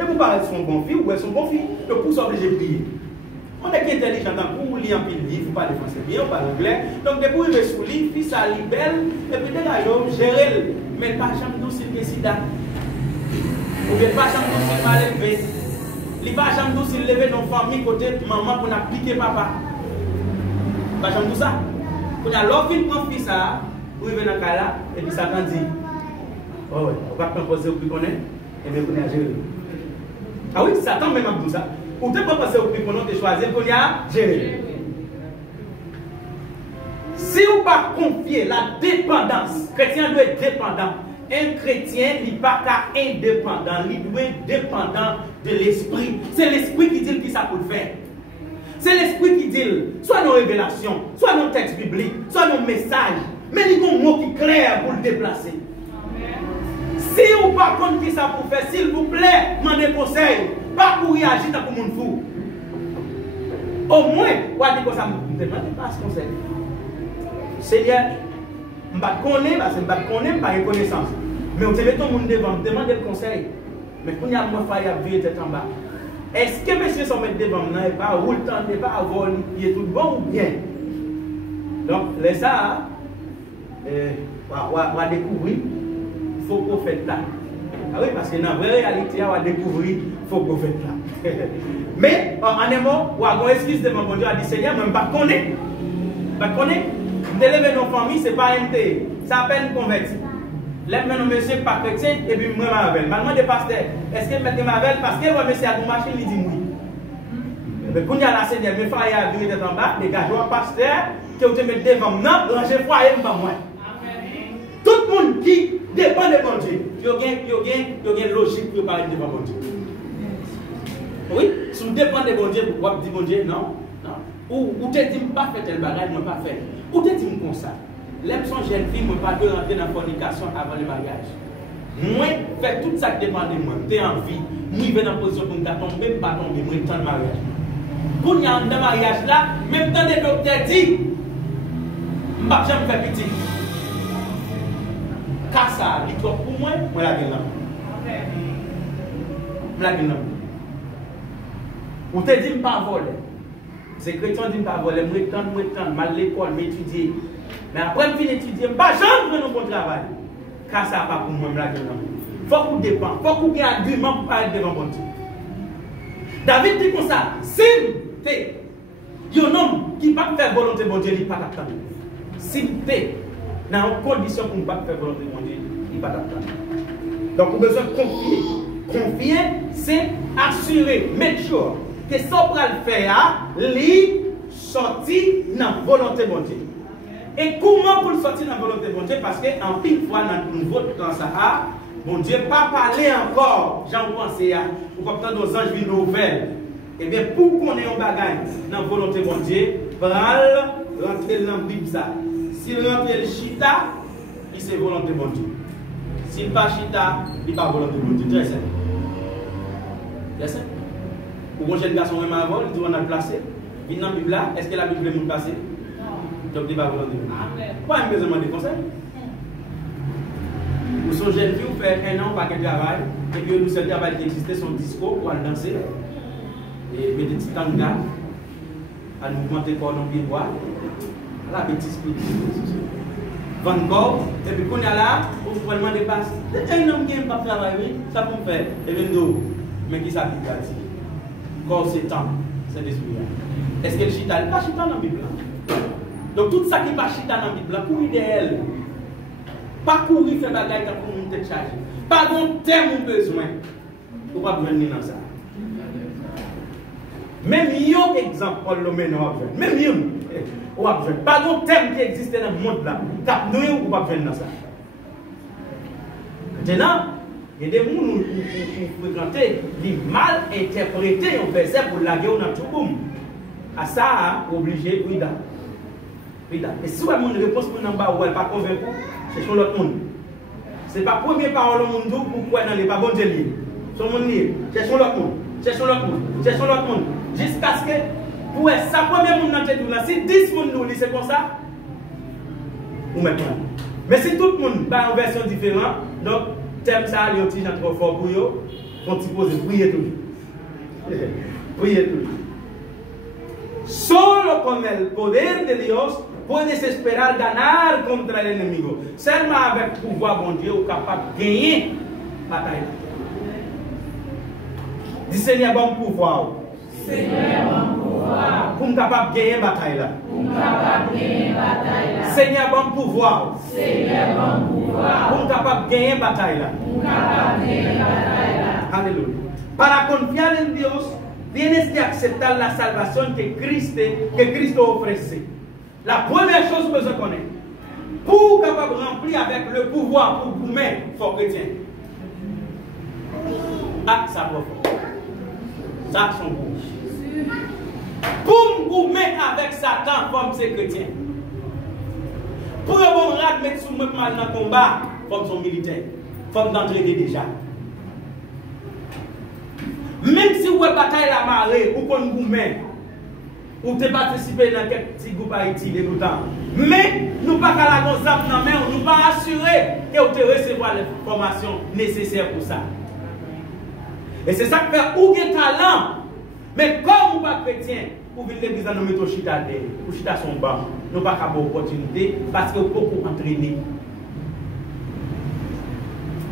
Et vous parlez de son bon fils ou de son bon fils, le pouce obligé de prier. On est intelligent pour lire un peu de livre, vous parlez français bien, vous parlez anglais. Donc, depuis que vous êtes sous le livre, fils à libelle, et puis dégagez, gérez-le. Mais pas jamais douce le sida. Ou bien pas jamais douce le mal élevé. Il pas jamais douce le lever dans la famille côté maman pour appliquer papa. Pas jamais douce ça. Quand il y a l'autre qui prend fils à, vous venez dans le cas là, et puis Satan dit, oh ouais, on va pas penser au plus qu'on est, et bien qu'on est à gérer. Ah oui, Satan même a dit ça. Ou tu peux penser au plus qu'on est, choisir qu'on est à gérer. Si vous ne pas confier la dépendance, chrétien doit être dépendant. Un chrétien n'est pas indépendant, il doit être dépendant de l'esprit. C'est l'esprit qui dit qui ça peut faire. C'est l'esprit qui dit, soit nos révélations, soit nos textes bibliques, soit nos messages. Mais il y a un mot qui est clair pour le déplacer. Si vous ne pas compte qui ça peut faire, s'il vous plaît, demandez conseil. Pas pour réagir dans le monde fou. Au moins, vous allez dire que ça ne demandez pas ce conseil. Seigneur, je ne connais pas, parce que je ne connais pas une connaissance. Mais vous avez tout le monde devant, demandez le conseil. Mais quand il y a un faille à vivre tête en bas, est-ce que monsieur sont mettre devant moi et pas rouler le temps, et pas avoir il est tout bon ou bien? Donc, les ça, on va découvrir, il faut qu'on fasse là. Ah oui, parce que dans la vraie réalité, on va découvrir, il faut qu'on fasse là. Mais, en un mot, on va avoir une excuse devant mon Dieu, on va dire Seigneur, je ne connais pas. D'élever nos familles, ce n'est pas un thé. Ça appelle une convertie. Là, maintenant, monsieur pas chrétien, et puis moi, je m'appelle. Maintenant, des pasteurs, est-ce que je m'appelle parce que moi, monsieur, à ton machine, il dit oui. Mais quand il y a la Seigneur, mes frères, il y a vu d'être en bas, des gars, je vois pasteur, que vous te mettez devant moi, rangez foyer, pas moi. Tout le monde qui dépend de bon Dieu, il y a une logique pour parler devant bon Dieu. Oui, si vous dépendez de bon Dieu, vous dites bon Dieu, non. Ou te dit pas faire tel bagage, moi pas faire. Ou te dit comme ça. L'aime son jeune fille, moi pas de rentrer dans la fornication avant le mariage. Moi, faire tout ça qui dépend de moi. T'es en vie. Moi, je vais dans la position pour me tomber, pas tomber, moi, temps de mariage. Quand il y a un mariage là, même temps les docteurs disent, je ne vais jamais faire petit. Car ça, il faut pour moi, moi la gueule là. La gueule là. Ou te dit, je ne pas voler. C'est chrétien dit pas voler, moi mal l'école, m'étudier. Mais après je étudier, je ne vais pas jamais faire un bon travail. Car ça pas pour moi, la gueule. Il faut qu'on dépend, il faut qu'on ait un argument pour parler devant bon Dieu. David dit comme ça, si tu es un homme qui ne peut pas faire volonté de bon Dieu, il ne peut pas t'attendre. Si tu es dans une condition pour ne pas faire volonté de bon Dieu, il ne peut pas t'attendre. Donc, on a besoin de confier. Confier, c'est assurer, make sure que ce qu'on va faire, lui sortir dans la volonté de mon Dieu. Et comment pour sortir dans la volonté de mon Dieu? Parce qu'en pile fois, dans le nouveau dans ça, mon Dieu pas parler encore, j'en pense, ou comme tant nos anges vivent nouvelles. Eh bien, pour qu'on ait un bagage dans la volonté de mon Dieu, rentrer dans la Bible. S'il rentre le chita, il c'est volonté de mon Dieu. S'il pas chita, il pas volonté de mon Dieu. Très simple. Très simple. Ou un jeune garçon même avant, il dit on a placé. Il dans la Bible là, est-ce que la Bible est placée? Non. Donc il va volonté de mon Dieu. Pourquoi il me demande des conseils? Ou son jeune fille, vous fait un an, pas de travail, et puis le seul travail qui existait, son disco pour aller danser, et mettre des petits tangas, à nous monter corps dans le pied droit, la bêtise petite. Van Gogh, et puis qu'on est là, on se vraiment dépasse. C'est un homme qui n'aime pas travailler, ça peut me faire, et même d'eau, mais qui s'habille là. Quand c'est temps, c'est des souliers. Est-ce que le chita n'est pas chita dans la Bible? Donc tout ça qui n'est pas chita dans la Bible, pour idéal. Pas courir faire bagaille pour nous te charger. Pas de terme besoin. Ou pas venir dans ça. Même yon exemple, Paul Lomé n'a pas besoin. Même yon, on a besoin. Pas de terme qui existe dans le monde là. Cap nous ou pas venir dans ça. Maintenant, il y a des gens qui fréquentent, qui mal interprété un verset pour la guerre dans tout le monde. À ça, obligé, oui, et si vous avez une réponse pour n'en pas pas convaincu, c'est sur l'autre monde. Ce n'est pas la première parole au monde pourquoi dans les pas bon Dieu. Sur le monde, c'est sur l'autre monde. C'est sur l'autre monde. C'est sur l'autre monde. Jusqu'à ce que, pour sa première monde dans tête, si 10 monde nous c'est comme ça, ou maintenant. Mais si tout le monde a une version différente, donc, thème ça, il y a un petit trop fort pour eux, on t'y pose, priez toujours. Priez toujours. Solo con el poder de Dios puedes esperar ganar contra el enemigo. Seulement avec le pouvoir bon Dieu, vous êtes capable de gagner la bataille. Dis Seigneur, bon pouvoir. Seigneur, bon pouvoir. Pour être capable de gagner la bataille. Pour capable de gagner la bataille. Seigneur, bon pouvoir. Seigneur, bon pouvoir. Pour être capable de gagner la bataille. Pour capable de gagner la bataille. Alléluia. Para confiar en Dios, tienes que aceptar la salvación que Cristo ofrece. La première chose que je connais, pour capable de remplir avec le pouvoir pour vous mettre fort chrétien. Ah, ça va fort. Ça, son bouche. Pour vous mettre avec Satan comme ces chrétiens. Pour vous mettre sous le mal dans le combat comme son militaire. Comme d'entraîner déjà. Même si vous avez bataille la marée, ou qu'on vous met, ou vous participez dans quelques petits groupes Haïti de tout temps. Mais nous ne pouvons pas la gonzap dans la main, nous ne pouvons pas assurer que vous recevoir les formations nécessaires pour ça. Et c'est ça qui fait ou des talent. Mais comme vous pas chrétien, vous venez l'église dans notre chita ou chita son banc, nous pas avoir opportunité parce que vous pouvez entraîner.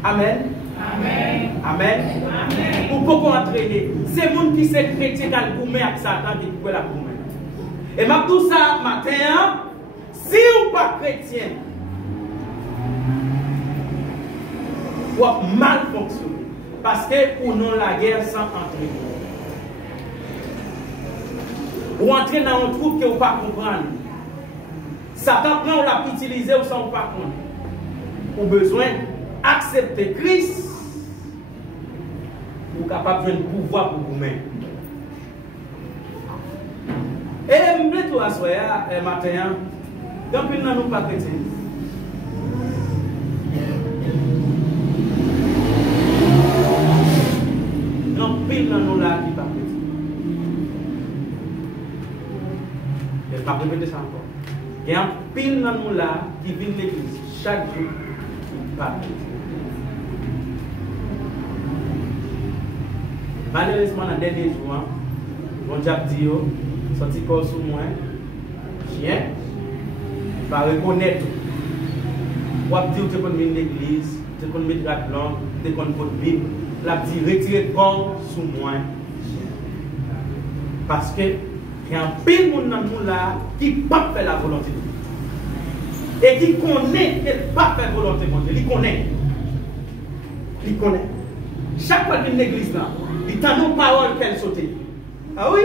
Amen. Amen. Amen. Amen. Ou pouvez entraîner. C'est monde qui s'est chrétien qui a le gourmet avec Satan qui peut la gourmet. Et m'a tout ça matin, si vous pas chrétien, vous avez mal fonctionné. Parce que vous n'avez la guerre sans entraîner. Ou entrer dans un trou que vous ne pas comprendre. Satan prend ou l'a utilisé ou sans vous pas comprendre. Ou besoin d'accepter Christ. Ou capable de pouvoir pour vous-même. Et je me tout à ce matin, donc il n'a pas chrétien. Non, pile dans nous là qui pas chrétien. Je ne vais pas répéter ça encore. Il y a un pile dans nous là qui vient de l'église chaque jour qui pas chrétien. Malheureusement, dans les derniers jours, mon diable dit, sorti corps sous moi, chien, il va reconnaître. Ou dire que tu peux venir l'église, tu peux mettre la blanche, tu peux votre Bible, la dit retirer corps sous moi. Parce que il y a un pile de monde dans nous là qui ne peut pas faire la volonté de Dieu. Et qui connaît qu'elle ne peut pas faire la volonté de Dieu. Il connaît. Il connaît. Chaque fois qu'il l'église là, il t'a nos paroles qu'elle saute. Ah oui?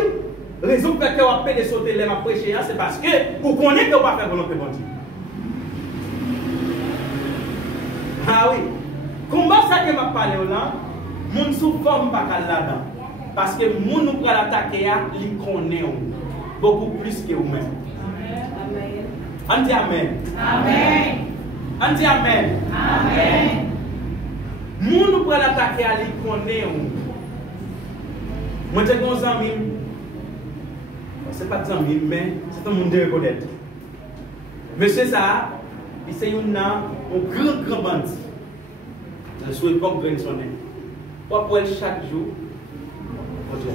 Raison pour laquelle on peut sauter les prêcher, c'est parce que vous connaissez que vous ne pouvez pas faire volonté de Dieu. Ah oui. Comment ça que je parle là? Mon souvent pas là-dedans. Parce que mon nous va l'attaquer, il connaît beaucoup plus que vous-même. Amen. On dit Amen. Amen. On dit Amen. Amen. Mon nous va l'attaquer, il connaît. Moi, j'ai des amis. Ce n'est pas des amis, mais c'est un monde de reconnaître. Monsieur ça, c'est un grand bandit. Je suis pas grençonné. Pourquoi chaque jour, qui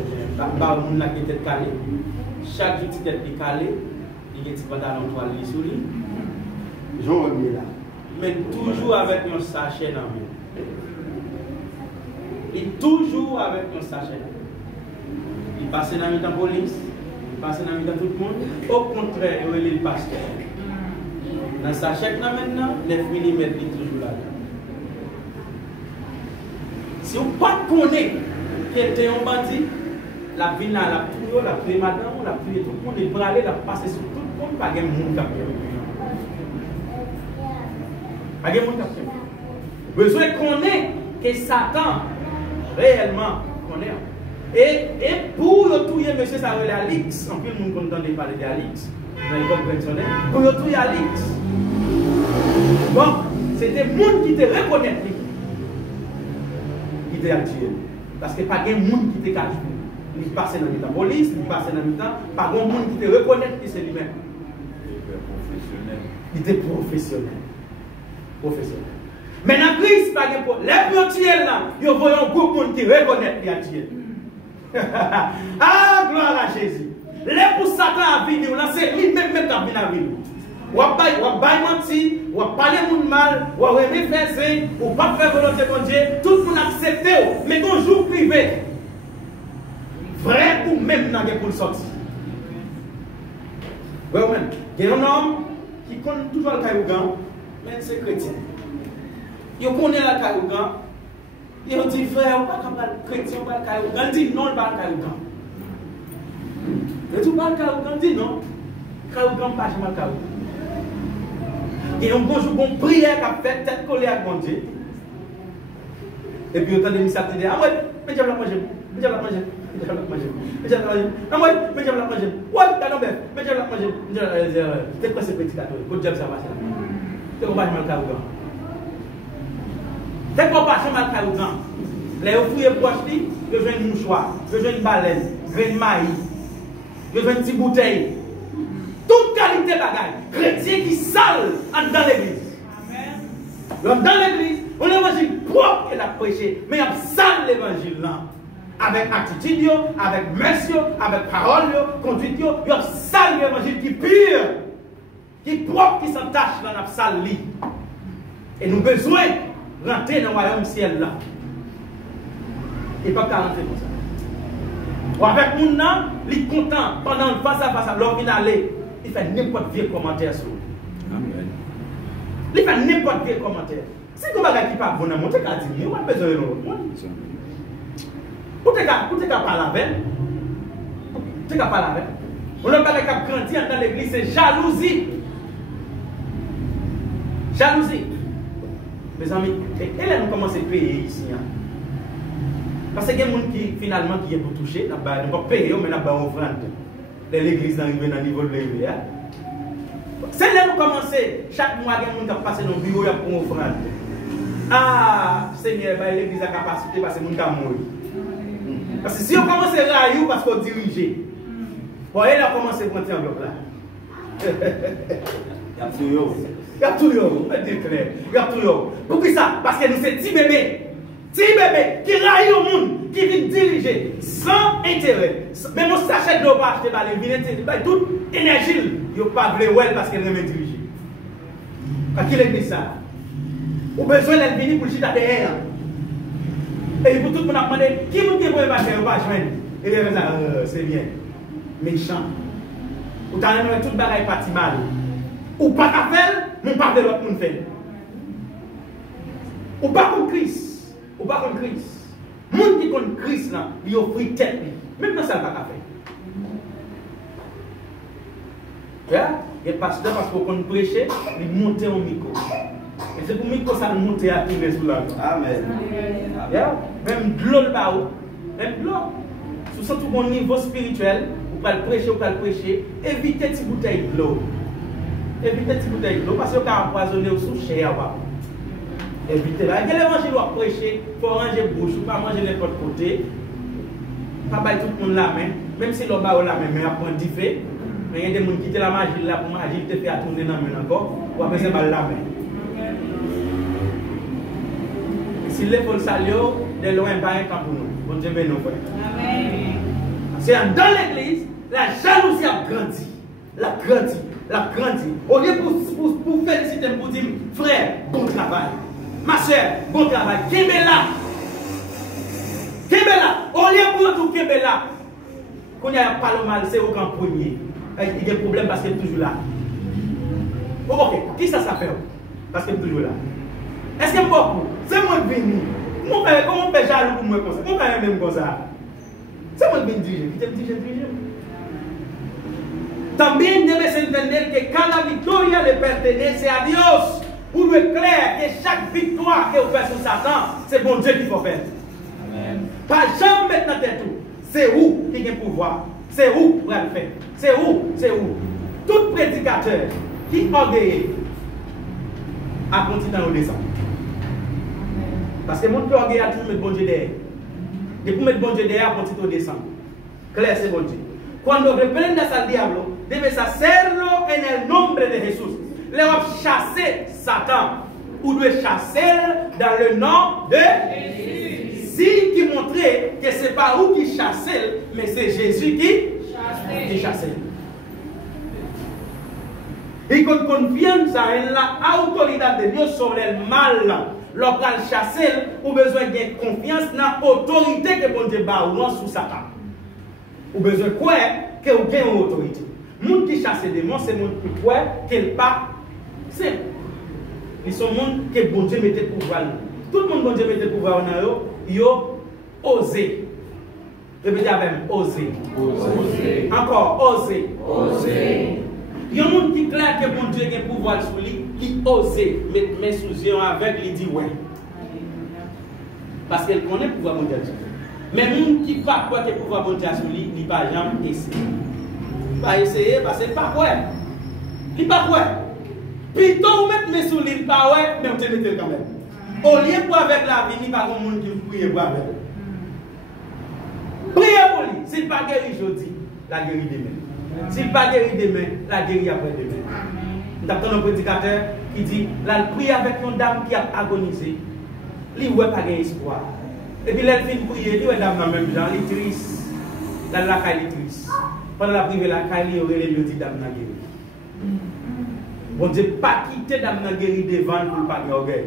était calé, chaque jour, qui était calé, il y a des pantalons toilés sur lui. Jean là. Mais toujours avec un sachet dans lui. Et toujours avec un sachet. Il passe dans la police, il passe dans la tout le monde. Au contraire, il est le pasteur. Dans sa chèque maintenant, 9 mm est toujours là. Si vous ne connaissez pas que tu es un bandit, la vie n'a la tué, la tué madame, la tué tout le monde, il va aller la passer sur tout le monde, pas de monde qui a fait. Pas de monde qui a fait. Besoin de connaître que Satan réellement connaît. Et pour le tuer, monsieur, ça veut Alix. En plus, nous entendons parler d'Alix. Pour le tuer Alix. Donc, c'était le monde qui te reconnaît. Qui te tué. Parce que pas de monde qui te cache. Il passe dans la police, il passe dans le temps. Pas de monde qui te reconnaît que c'est lui-même. Il était professionnel. Professionnel. Maintenant, Christ, pas de problème. Les petits là, ils voient un groupe qui reconnaît qu'il a tué. Ah, gloire à Jésus. les pour Satan à vivre, c'est lui-même qui a venu à vivre. Ou à menti, ou à parler de mal, ou à remettre faire ou pas faire volonté de Dieu, tout le monde accepte, mais ton jour privé, vrai ou même n'a pour le sortir. Oui, même. Il y a un homme qui connaît toujours le Kaïougan, mais c'est chrétien. Il connaît le Kaïougan, il dit frère, on ne peut pas être chrétien, on ne peut pas être Kaïougan. Il dit non, on ne peut pas être Kaïougan. Il dit pas Kaïougan, il dit non. Kaïougan, pas jamais Kaïougan. Et un bon jour, une prière qui a fait tête collée à mon Dieu. Et puis, autant de missions qui disent, ah ouais, mais j'aime la manger, mais j'aime la manger, mais j'aime la manger, mais j'aime la manger, ah ouais, mais j'aime la manger, ouais, t'as non, mais j'aime la manger, mais j'aime la manger. C'est quoi ce petit gâteau? Quand j'aime ça, c'est qu'on va jamais le Kaïougan. C'est qu'on va jamais le Kaïougan. Les fouilles proches, je veux une mouchoir, je veux une baleine, je veux une maïs, je veux une petite bouteille. Toute qualité de bagaille. Chrétien qui sale dans l'église. Amen. Dans l'église, on l'évangile propre et la prêcher. Mais il sale l'évangile là. Avec attitude, avec merci, avec parole, conduite, il y a sale l'évangile qui pire, qui propre, qui s'entache dans la salle. Et nous avons besoin de rentrer dans le royaume ciel là. Et pas qu'à rentrer comme ça. Ou avec nous, il est content pendant face à face, l'homme vient aller. Il fait n'importe quel commentaire sur lui. Amen. Il fait n'importe quel commentaire. Si vous avez qui pas bon, vous avez dit, vous avez besoin de l'autre. Vous avez parlé avec. Vous avez parlé avec. Vous avez parlé avec grandir dans l'église, c'est jalousie. Jalousie. Mes amis, et là nous commençons à payer ici. Parce qu'il y a des gens qui finalement qui est pour toucher, nous ne pouvons pas payer, mais nous avons offrande. L'église arrive dans le niveau de l'église. C'est là que nous commençons. Chaque mois, il y a des gens qui passent dans le bureau pour une offrande. Ah, Seigneur, l'église a capacité parce que nous avons mourir. Parce que si on commence à railler parce qu'on dirige, bon, elle a commencé à prendre un bloc là. Il y a tout yo. Il y a tout yo. Il y a tout yo. Pourquoi ça? Parce que nous sommes petits bébés. Petit bébé qui raille au monde, qui vient diriger sans intérêt. Même on s'achète de l'eau pour acheter par les vignes, toute énergie, il n'y a pas de well parce qu'elle remet diriger. Parce qu'il est ça. Ou besoin d'être venu pour le chita derrière. Et pour tout le monde a demandé, qui vous dit que vous ne pouvez pas joindre? Et bien, c'est bien. Méchant. Ou t'as même tout le bagaille parti mal. Ou pas qu'à faire, mon pas de l'autre monde fait. Ou pas contre Christ. Ou pas contre Christ. Les gens qui contre Christ, ils offrent tête. Même dans ça, pas qu'à faire. Il y a des pasteurs parce qu'on prêcher, ils montent au micro. Et c'est pour le micro, ça monte à tous les sous là. Amen. Même de l'eau, même de l'eau. Surtout au niveau spirituel, vous pouvez prêcher, évitez ces bouteilles de l'eau. Évitez ces bouteilles de l'eau parce que vous avez empoisonné sous cher. Évitez. Il y a l'évangile à prêcher, il faut ranger bouche, il ne faut pas manger n'importe côté. Pas bailler tout le monde la main, même si l'on bat la main, mais apprendre d'y faire. Mais il y a des gens qui quittent la magie là pour magie, te fait tourner dans la main encore, ou après c'est mal la main. Si l'épaule salio, de loin, pas un camp pour nous. Bon Dieu, nous frères. C'est dans l'église, la jalousie a grandi. La grandi. Au lieu pour féliciter, pour dire, frère, bon travail. Ma soeur, bon travail. Kébela. Au lieu pour tout Kébela. Quand il n'y a pas le mal, c'est aucun premier. Il y a des problèmes parce qu'il est toujours là. Ok, qui ça fait? Parce qu'il est toujours là. Est-ce que beaucoup? C'est moi qui viens. Mon père, comment on fait jaloux pour moi comme ça? Mon père même comme ça. C'est moi qui viens diriger. Qui t'aime diriger? También debes entender que cada victoria le pertenece a Dios. Pour nous être clair que chaque victoire que vous faites sur Satan, c'est bon Dieu qu'il faut faire. Amen. Pas jamais mettre dans tête tout. C'est où qui a le pouvoir? C'est où pour le faire? C'est où? Tout prédicateur qui orgueille a continué à descendre. Parce que mon peut orgueil a toujours mettre bon Dieu derrière. Et pour mettre bon Dieu derrière, a continué à descendre. Clair, c'est bon Dieu. Cuando reprendas al diablo, debes hacerlo en el nombre de Jesús. Le va chasser Satan. Ou doit chasser dans le nom de Jésus. Signe qui montrait que ce n'est pas où qui chasse, mais c'est Jésus qui chasse. Qui chasse. Et qu'on confirme ça, l'autorité de Dieu sur le mal. Lorsqu'on chasse, ou besoin de confiance dans l'autorité que bon Dieu a sous sa table. Ou besoin de quoi que vous avez une autorité. Les gens qui chassent des démons, c'est les gens qui croient qu'elle pas simple. Ils sont les gens que bon Dieu mette pouvoir. Tout le monde bon Dieu mette pouvoir dans eux, ils ont osé. Répétez avec moi, oser. Encore, oser. Il y a un monde qui clair que bon Dieu a un pouvoir sur lui, qui ose mettre mes sous yeux avec, il dit ouais. Parce qu'elle connaît le pouvoir mondial. Mais les gens qui ne croient pas que le pouvoir mondial sur lui, il ne va jamais essayer. Il va essayer parce qu'il n'est pas ouais. Il n'est pas ouais. Plutôt vous mettez mes sous lui, il n'est pas ouais, mais vous te mettez quand même. Au lieu pour avec la vie, il n'y a pas de monde qui vous prie pour avec. Priez pour lui. S'il n'est pas guéri aujourd'hui, la guérit demain. S'il n'est pas guéri demain, la guérit après demain. Nous avons un prédicateur qui dit la prière avec une dame qui a agonisé. Il n'a pas d'espoir. Et puis, elle finit de prier, il dame dans le même genre, il est triste. Dans la caille, il est triste. Pendant la prière, la caille, il aurait le dit dame n'a guéri. Bon Dieu, pas quitter dame n'a guéri devant pour ne pas orgueil.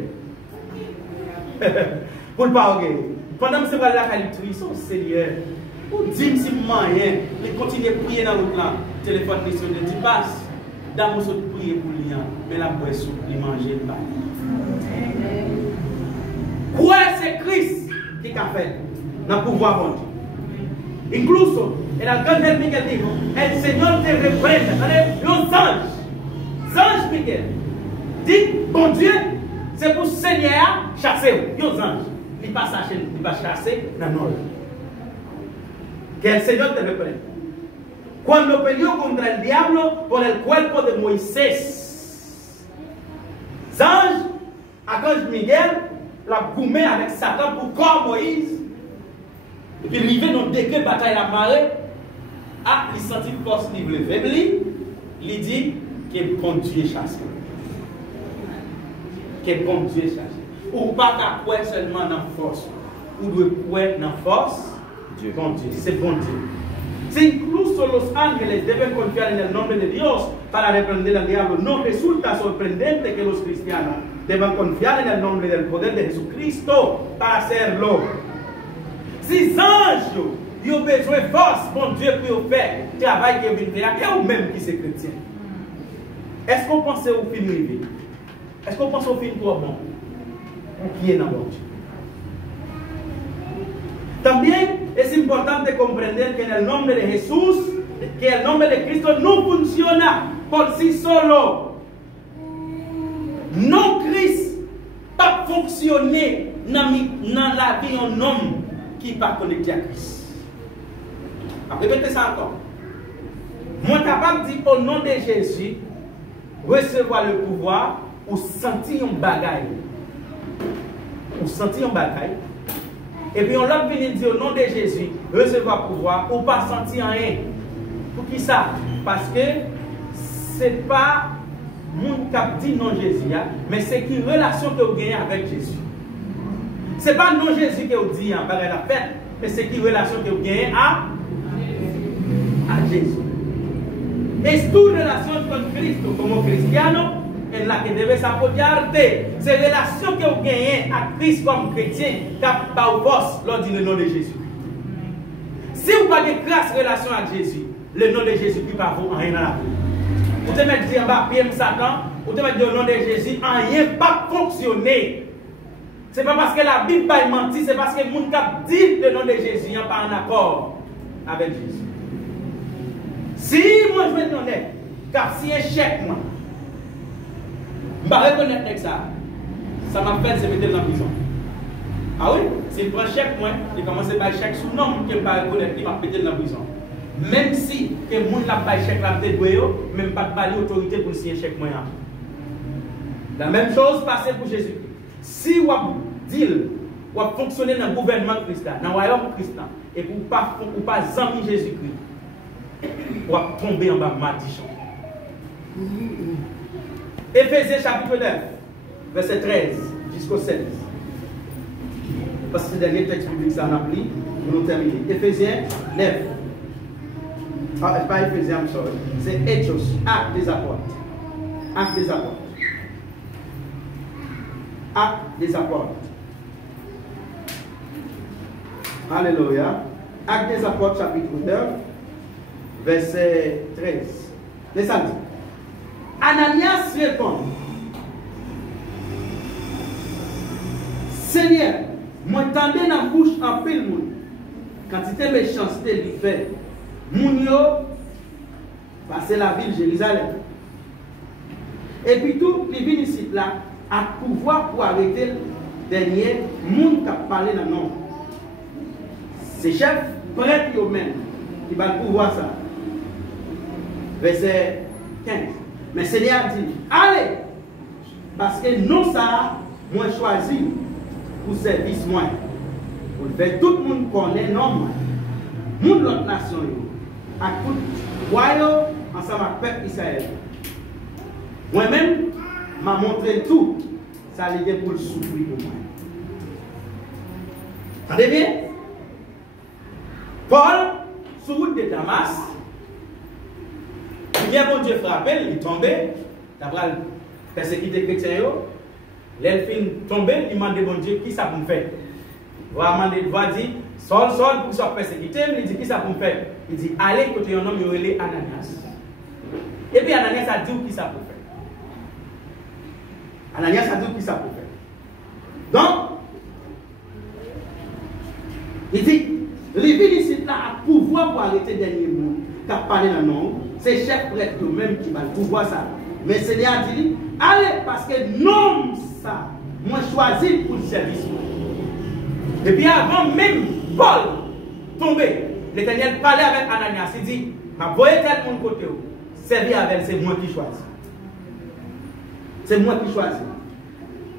Pour ne pas orgueil. Pendant que c'est la caille, il est triste, oh Seigneur. Ou dit si moyen, il continue à prier dans le plan. Téléphone questionné, dit passe. Dame vous prier pour lui, mais la boîte soupe, il manger pas. Quoi c'est Christ qui a fait dans le pouvoir bon Dieu. Incluso, el arcángel Miguel dijo, el Señor te reprenda. Los anges Miguel, dit, bon Dieu, c'est pour Seigneur chasser. Los anges, il va chasser dans nous. Que el Señor te reprenda. Cuando peleó contra el diablo por el cuerpo de Moisés, Zange, archange Miguel, l'a goumé avec Satan pour corps Moïse. Et puis il arrive dans le décret bataille la marée. Ah, il sentit force libre faibli. Il dit qu'il bon Dieu chasse. Qu'il bon Dieu chasse. Ou pas qu'à croire seulement dans la force. Ou doit croire dans la force. Dieu. Bon Dieu, c'est bon Dieu. Si incluso los ángeles deben confiar en el nombre de Dios para reprender al diablo, no resulta sorprendente que los cristianos deban confiar en el nombre del poder de Jesucristo para hacerlo. Si anges ont besoin de force, bon Dieu, pour faire le travail qui vient faire, et vous-même qui c'est chrétien. Est-ce qu'on pense au film privé? Est-ce qu'on pense au film pour bon? Qui est dans bon Dieu? También es importante comprender que en el nombre de Jesús, que el nombre de Cristo no funciona por sí solo. Non Christ pas fonctionner dans la vie d'un homme qui n'est pas connecté à Christ. Répétez ça encore. Moi capable de dire au nom de Jésus, recevoir le pouvoir ou sentir un bagaille. Ou sentir un bagaille. Et puis on l'a venu dire au nom de Jésus, recevoir pouvoir ou pas sentir rien. Pour qui ça? Parce que ce n'est pas mon cap dit non Jésus, mais c'est une relation que vous gagnez avec Jésus. Ce n'est pas non Jésus que vous dites par la fête, mais c'est une relation que vous gagnez à Jésus. Es tu relación con Cristo como cristiano en la que debes apoyarte. C'est la relation que vous gagnez à Christ comme chrétien qui a pas force lors du nom de Jésus. Si vous n'avez pas de grâce relation avec Jésus, le nom de Jésus ne peut pas vous rien dans la vie. Vous te mettez dire en bas, Satan, vous te mettez dire au nom de Jésus, rien pas fonctionner. Ce n'est pas parce que la Bible pas menti, c'est parce que les gens qui disent le nom de Jésus n'est pas en accord avec Jésus. Si moi je vais te donner, car si un chèque, moi, je vais reconnaître avec ça, ça m'a fait se mettre dans la prison. Ah oui? S'il prend chèque, moi, il commence à faire chèque sous nom, qu'il ne va pas reconnaître, il va péter dans la prison. Même si que les gens n'a pas chèque là, même pas de l'autorité pour signer chèque moi. La même chose passe pour Jésus. Si vous dites, vous fonctionnez dans le gouvernement christian, dans le royaume christian, et vous ne pas amis Jésus-Christ, vous tomber en bas maldition. Éphésiens chapitre 9, verset 13 jusqu'au 16. Parce que c'est le dernier texte biblique, ça en a pris, nous terminer. Éphésiens 9, c'est pas Éphésiens, c'est Hechos, Actes des Apôtres. Actes des Apôtres. Actes des Apôtres. Alléluia. Actes des Apôtres, chapitre 9, verset 13. Les samedis. Ananias répond: Seigneur, moi tendais dans la bouche en pile monde. Quantité méchanceté lui fait. Moun yo passer la ville Jérusalem. Et puis tout, les vient ici là, à pouvoir pour arrêter le dernier monde qui a parlé dans le nom. Ces chefs prêtres eux-mêmes qui va pouvoir ça. Verset 15. Mais Seigneur dit, allez, parce que nous ça, moi choisi pour service moi. Pour faire tout le monde connaît non moi. Monde l'autre nation à tout royaume ensemble avec le peuple Israël. Moi-même, m'a montré tout, ça allait pour le souffrir pour moi. Entendez bien? Paul, sur route de Damas, bien bon Dieu frappé, il est tombé, d'après le persécuté chrétien, l'elfine tombé, il m'a demandé bon Dieu, qui ça pour me faire? Il va dire, Saul, pour ça persécuté, il dit, qui ça pour me faire? Il dit, allez, côté un homme, il est Ananias. Et puis Ananias a dit, qui ça pour faire? Ananias a dit, qui ça pour faire? Donc, il dit, les villes ici là à pouvoir pour arrêter le dernier mot, qui a parlé dans le nom, c'est chef prêtre eux-mêmes qui va pouvoir ça. Mais le Seigneur a dit, allez, parce que non, ça, moi choisi pour le service. Et puis avant même Paul tomber, l'Éternel parlait avec Ananias, il dit, ma voyez tel mon côté, servir avec, c'est moi qui choisis. C'est moi qui choisis.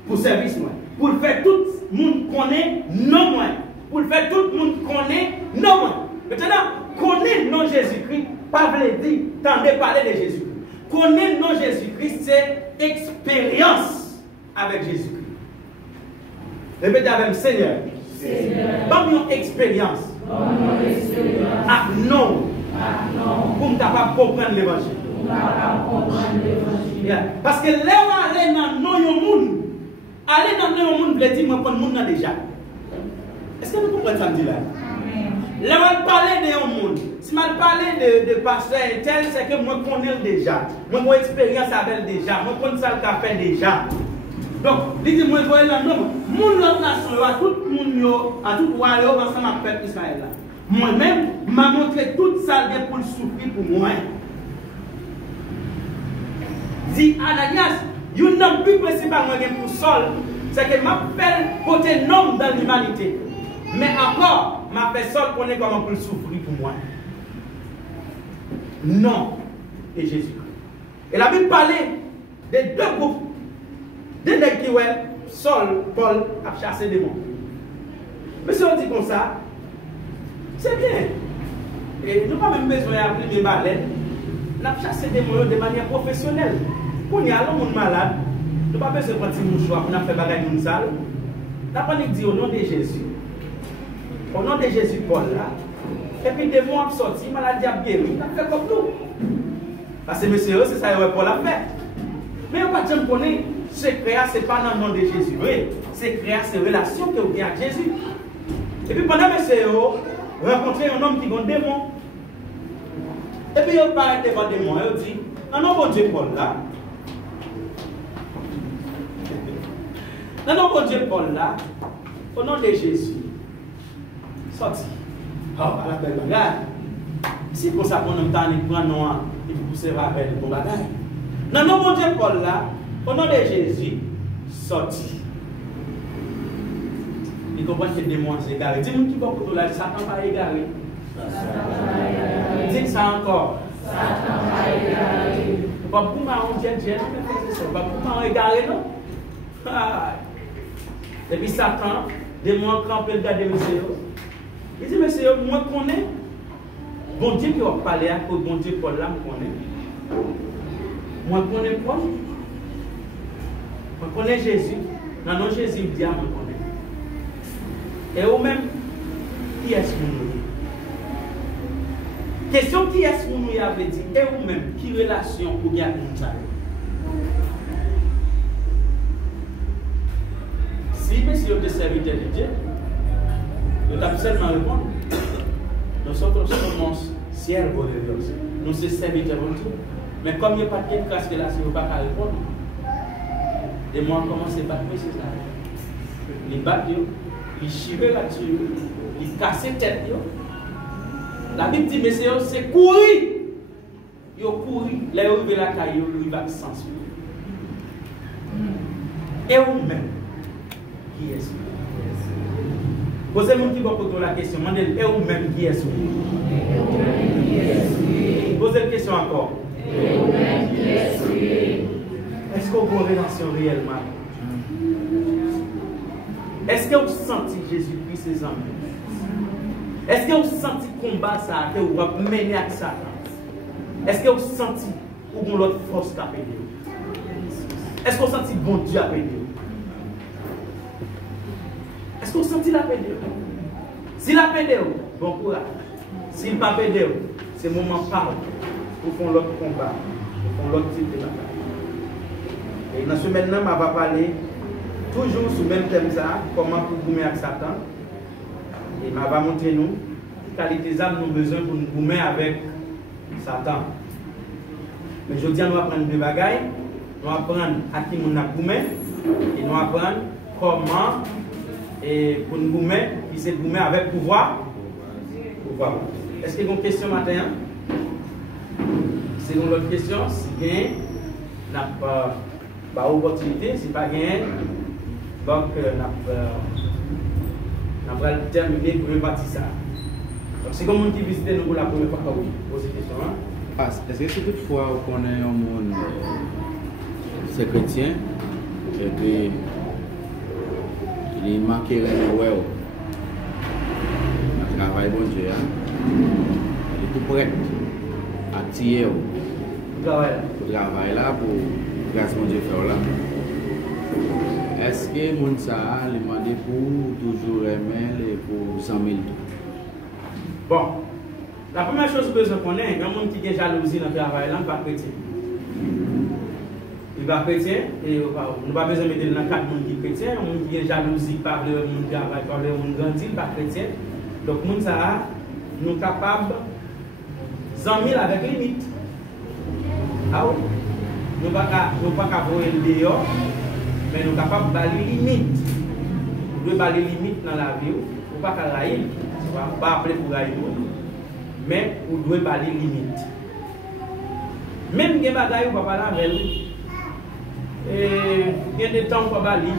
Pour service moi. Pour le faire tout le monde connaît, non moi. Pour le faire tout le monde connaît, non moi. Maintenant, connaître non Jésus-Christ, pas veut dire, tendez parler de Jésus-Christ. Connaître non Jésus-Christ, c'est expérience avec Jésus-Christ. Répétez avec le Seigneur. Donne une expérience. Ah non. Pour me capable comprendre l'évangile. Parce que là où aller dans le monde, aller dans le monde, veut dire moi prendre le monde déjà. Est-ce que vous comprenez ça me dit là? Là où parler de un monde, si je parle de pasteur tel, c'est que moi connais déjà. Moi j'ai expérience avec déjà. Moi connais ça le café déjà. Donc, il dit moi je vois là non, mon l'autre nation, à tout le monde, à tout le royaume ensemble avec le peuple Israël. Moi-même, m'a montré toute ça pour le souffrir pour moi. Dit Ananias, il n'y a plus principal pour Saul, c'est que m'a fait côté nom dans l'humanité. Mais encore, m'a fait Saul connaît comment pour le souffrir pour moi. Non, et Jésus. Et la Bible parlait de deux groupes. Des gens qui ouais, Saul, Paul a chassé des démons. Mais si on dit comme ça, c'est bien. Et nous n'avons pas même besoin d'appeler mes baleines. On a chassé des démons de manière professionnelle. Quand il y a un monde malade, nous n'avons pas besoin de prendre un mouchoir pour faire bagaille dans une salle. Nous avons dit au nom de Jésus. Au nom de Jésus, Paul là. Et puis des mots ont sorti, maladie a guéri. Nous avons fait comme nous. Parce que monsieur, c'est ça que Paul a fait. Mais on ne va pas connaître. Secret, ce n'est pas dans le nom de Jésus. Oui, secret, c'est la relation que vous avez avec Jésus. Et puis pendant que vous rencontrez un homme qui a un démon. Et puis il parle devant le démon. Il dit, non, non, bon Dieu, Paul là. Non, non, bon Dieu, Paul là. Au nom de Jésus. Sorti. Oh, à la belle bagaille. Si pour ça, on a un grand nom, il faut pousser avec le bon bagaille. Non, non, bon Dieu, Paul là. Au nom de Jésus, sorti. Il comprend que les démons sont égarés. Dis-moi qui va pour là, Satan va égarer. Dis ça encore. Satan va égarer. On va pour moi, on dit, on va pour moi, égarer, non? Et puis Satan, démon crampé, le gars de monsieur. Il dit, monsieur, moi, je connais. Bon Dieu qui va parler à cause bon Dieu, Paul là, je connais. Moi, je connais Paul. On connaît Jésus. Non, non, Jésus dit à moi connaît. Et vous-même, qui est-ce que vous Question qui est-ce que nous avez dit, et vous-même, qui relation pour garder ça? Si monsieur est serviteur de Dieu, vous avez seulement répondre. Nous sommes siervos de Dieu. Nous sommes serviteurs de Dieu. Mais comme il n'y a pas de grâce que là, si vous ne pouvez pas répondre, et moi, commence à battre, c'est ça. Les battre, ils chivent là-dessus, ils cassent la tête. La Bible dit, mais c'est courir. Ils courent, là, ils arrivent la caille, ils arrivent sans suivre. Et vous-même, qui est-ce? Posez-moi qui va poser la question. Demandez, et vous-même, qui est-ce? Posez la question encore. Et vous-même, qui est-ce? Est-ce que vous avez une relation réellement? Est-ce que vous sentez Jésus-Christ ses amis? Est-ce que vous sentez le combat ça que vous avez mené à ça? Est-ce que vous sentez ou vous l'autre force qui a payé? Est-ce que vous sentez bon Dieu a payé? Est-ce que vous sentez la paix de Dieu? Si la paix de Dieu, bon courage. S'il n'a pas paix de Dieu, c'est le moment parle pour faire l'autre combat, pour faire l'autre type de bataille. Et dans ce semaine-là, je vais parler toujours sur le même thème, ça, comment pour gommer avec Satan. Et je vais montrer nous quelles qualités nous avons besoin pour nous gommer avec Satan. Mais je dis, nous apprendre deux bagailles. Nous apprendre à qui nous avons gommé et nous apprendre comment et pour nous gommer, qui c'est gommer avec pouvoir. Est-ce qu'il y a une question matin? C'est une autre question. Si bien, n'a pas opportunité, si pas gagné, donc n'a pas terminé pour repartir ça. Donc c'est comme on qui visite nous pour la première fois quand vous posez question. Est-ce que c'est toutefois qu'on est un monde c'est chrétien et puis il est marqué le ouais le travail bon Dieu il est tout prêt à tirer pour travail là pour grâce mon Dieu faire là. Est-ce que mon ça il demande pour toujours aimer et pour 100 000? Bon, la première chose que je connais, il y a un monde qui a jalousie dans le travail là, il va chrétien. Il va chrétien et nous ne pas besoin de mettre dans 4 monde qui est chrétien, un monde qui a jalousie par le monde travail, par le monde grandi, il va chrétien. Donc monde ça nous capables 100 000 avec limite. Ah oui. Nous ne pouvons pas voir le dehors, mais nous sommes capables de balayer les limites. Nous devons balayer les limites dans la vie. Nous ne pouvons pas railler, nous ne pouvons pas appeler pour railler, mais nous devons balayer les limites. Même si nous ne pouvons pas parler avec lui, il y a des temps pour balayer.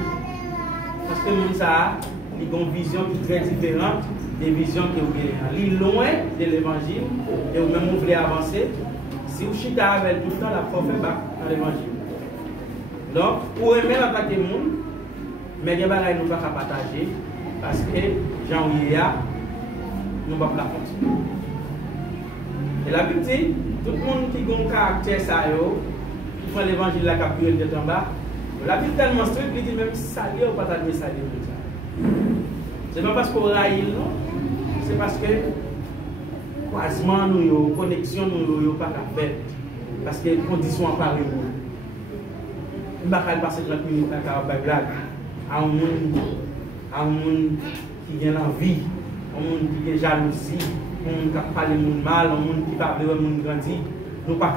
Parce que nous avons une vision très différente des visions que vous avez. Il est loin de l'évangile et vous même vous voulez avancer. Si vous chitez avec tout le temps, la foi fait bas dans l'évangile. Donc, pour aimer l'attaquer le monde, mais il y a des choses que nous ne pouvons pas partager parce que Jean-Yéa, nous ne pouvons pas continuer. Et la Bible dit, tout le monde qui a un caractère, qui prend l'évangile la capture de en bas, la Bible est tellement stricte, il dit même salir ou pas salir, ce n'est pas parce qu'on raille, non, c'est parce que croisement, nous, connexion, nous n'avons pas faire. Parce que les conditions en parlent. On ne va pas passer 30 minutes à la blague. À un monde qui a l'envie, à un monde qui a jalousie, à un monde qui parle de mal, à un monde qui parle de monde grandi. Nous ne pouvons pas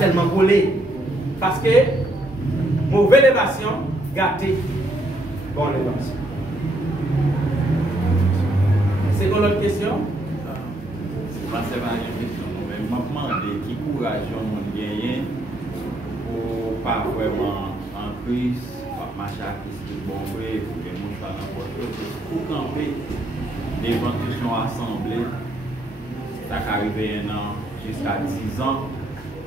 tellement coller. Parce que mauvaise élévation, gâtée, bonne élévation. C'est quoi l'autre question? C'est pas une question, mais je me demande qui courage on gagne pour pas vraiment en crise, marcher à Christ, bon vrai, pour que nous fasse n'importe quoi. Pour camper devant toute une assemblée, ça qui arrive un an jusqu'à 10 ans,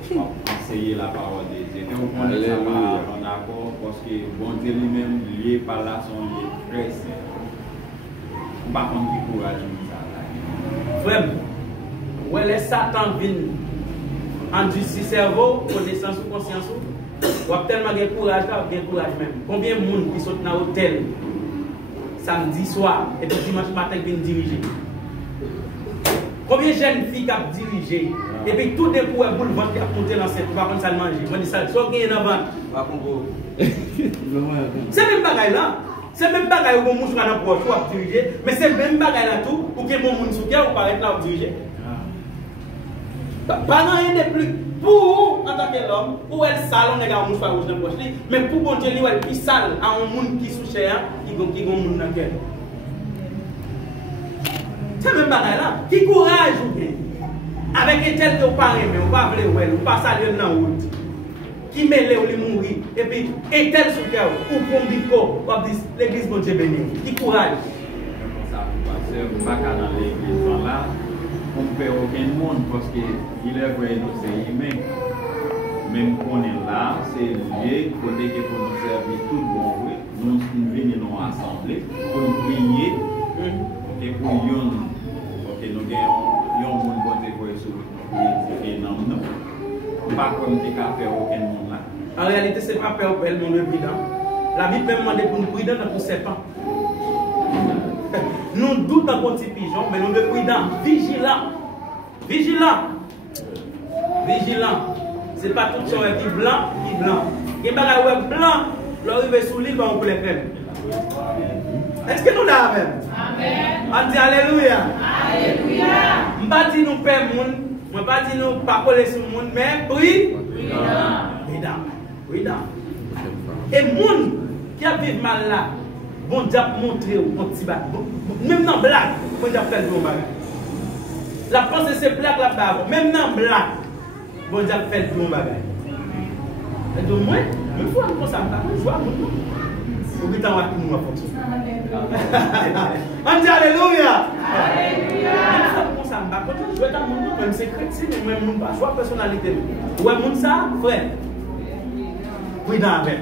pour enseigner la parole de Dieu. Et on connaît ça en accord parce que bon Dieu lui-même lié par là son très saint. Par contre, qui courage ça. Vraiment, où est Satan vient endurcir cerveau, connaissance ou conscience, ou a tellement de courage, ou bien courage même. Combien de monde qui sont dans l'hôtel samedi soir et puis dimanche matin qui viennent diriger? Combien de jeunes filles qui ont dirigé? Et puis tout d'un coup, un boule ventre qui a monté dans cette par contre, ça le manger. Moi, je dis ça, soit qu'il y a un ventre. C'est même bagaille là. C'est même bagaille où on mouche dans le proche, ou diriger. Mais c'est même bagaille là tout, pour que mon monde soutient ou paraître là ou diriger. Pas rien de plus. Pour en tant que l'homme, pour elle sale, on est dans le mouche dans le proche. Mais pour bon Dieu, il est plus sale à un monde qui sous cher, qui a un monde dans le cœur. C'est même bagaille là. Qui courage ou bien? Avec un tel que vous parlez, mais vous ne parlez pas, vous ne passez pas dans la route. Qui mêle ou les mourir, et puis, et tel sur le cœur, ou pour dire que l'église bon Dieu béni. Qui courage? Ça, parce que vous ne pouvez pas dans l'église là, on ne peut aucun monde, parce qu'il est vrai, nous c'est humain. Même qu'on est là, c'est lié, côté que pour nous servir tout le monde, nous venons nous rassembler, pour nous prier, ok, pour nous, ok, nous gagnons un monde bon Dieu pour nous et non. Pas comme tu as fait aucun monde là. En réalité, ce n'est pas peur pour elle, mon prudent. La Bible peut demander pour nous prudents dans pour serpent. Nous doutons dans notre petit pigeon, mais nous sommes prudents, vigilants. Vigilants. Vigilants. Ce n'est pas tout ce qui est blanc, qui est blanc. Il y a des gens blanc, l'arrivée sous l'île, on peut les faire. Est-ce que nous l'avons même? Amen. On dit Alléluia. Alléluia. Je ne pas dire nous perdons le monde. Je ne pas dire nous pas coller sur le monde, mais prudent. Et les gens qui vivent mal là, bon Dieu montrer au petit bac. Même dans la blague, bon Dieu fait le bon bagage. La pensée c'est blague là-bas. Même dans la blague, bon Dieu fait le bon bagage. Et donc moi, je vois comme ça, je vois mon nom. Au bout de temps, on va fonctionner. On dit Alléluia. Alléluia. Je vais dans mon nom, même c'est chrétien, mais même pas choix personnalité. Ouais, mon ça, frère. Oui, dans avec.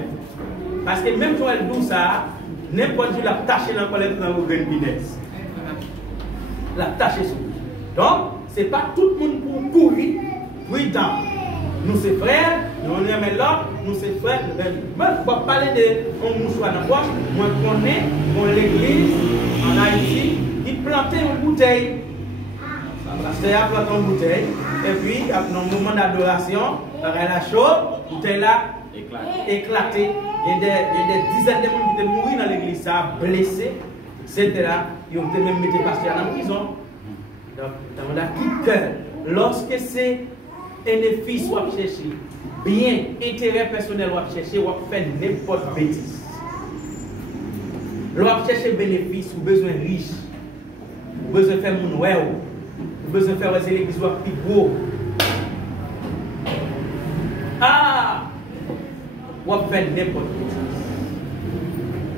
Parce que même quand elle dit ça, n'importe qui l'a taché dans le dans le grain business. La taché sur. Donc, ce n'est pas tout le monde pour courir, prudent. Nous, c'est frères, nous on aime l'autre, nous, c'est frères. Même pour parler de un mouchoir dans quoi, moi, je connais mon église en Haïti qui plantait une bouteille. C'est à planter une bouteille, et puis, dans le moment d'adoration, elle a chaud, la bouteille là, éclaté. Il y a des dizaines de gens qui étaient morts dans l'église, ça a blessé, etc. Ils ont même mis les pasteurs en prison. Donc, dans la cœur, lorsque c'est bénéfice ou chercher, bien, intérêt personnel ou chercher, ou faire n'importe bêtise. Ou chercher bénéfice ou besoin riche, ou besoin de faire mon ouais, ou besoin de faire l'église ou plus gros. Ah! Ou faire n'importe bêtise.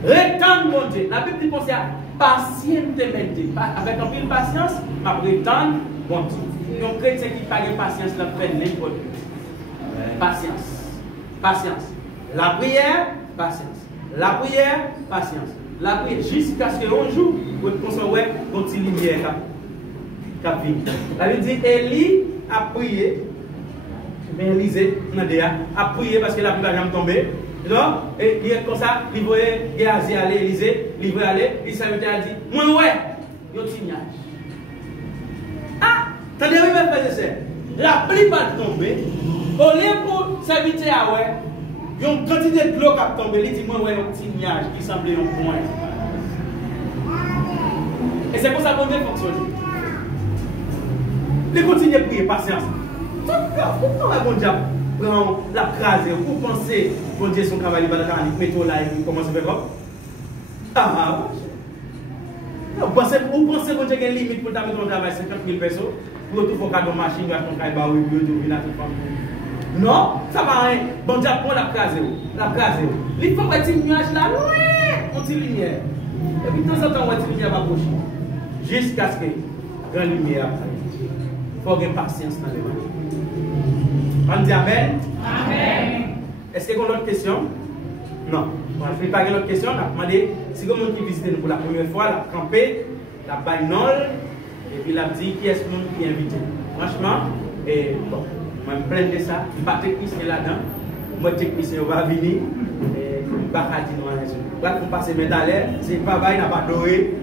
Rétendre mon Dieu. La Bible dit qu'on s'est patientement. Avec un peu de patience, ma rétendre mon Dieu. Un chrétien qui parle de patience, il fait n'importe quoi. Patience. Patience. La prière, patience. La prière, patience. La prière, jusqu'à ce qu'un jour, vous consommer une petite lumière qui vit. La Bible dit, Élie a prié. Mais Élisée, a prié parce que la pluie va jamais tomber. Donc, et il est comme ça, il voyait Géasi aller, Élisée, il voyait aller, il s'est dit, moi ouais, il y a un signage. Ah, t'as dit, oui, mais frère et sœur, la pluie va tomber, au lieu pour servir à ouais, il y a une quantité de l'eau qui a tombé, il dit, moi ouais, un signage qui semblait un point. Et c'est comme ça qu'on Dieu fonctionne. Il continue à prier, patience. Pourquoi bon Dieu prend la crase? Vous pensez que Dieu son cavalier va dans mettre là et commence à faire quoi? Ah, vous pensez que Dieu a une limite pour mettre ton travail 50 000 personnes pour tout faire dans machine, pour ton caille, pour tout venir à tout faire? Non, ça va rien. Bon Dieu prend la crase. Il faut mettre une nuage là, loin, une lumière. Et puis de temps en temps, une lumière va gauche. Jusqu'à ce que la grande lumière apparaisse. Il faut avoir patience dans les mains. On dit Amen. Amen. Est-ce qu'il y a une autre question? Non. Bon, je ne vais pas une autre question. On a demandé si quelqu'un qui visite nous pour la première fois, la campé, la bagnole, et puis la dit qui est-ce qui est invité. Franchement, et bon, moi je me plains de ça. Je ne suis pas technicien là-dedans. Moi, technicien, on va venir. Et je ne vais pas dire non à la raison. Quand on passe mes talents, c'est pas bail, n'a pas doré.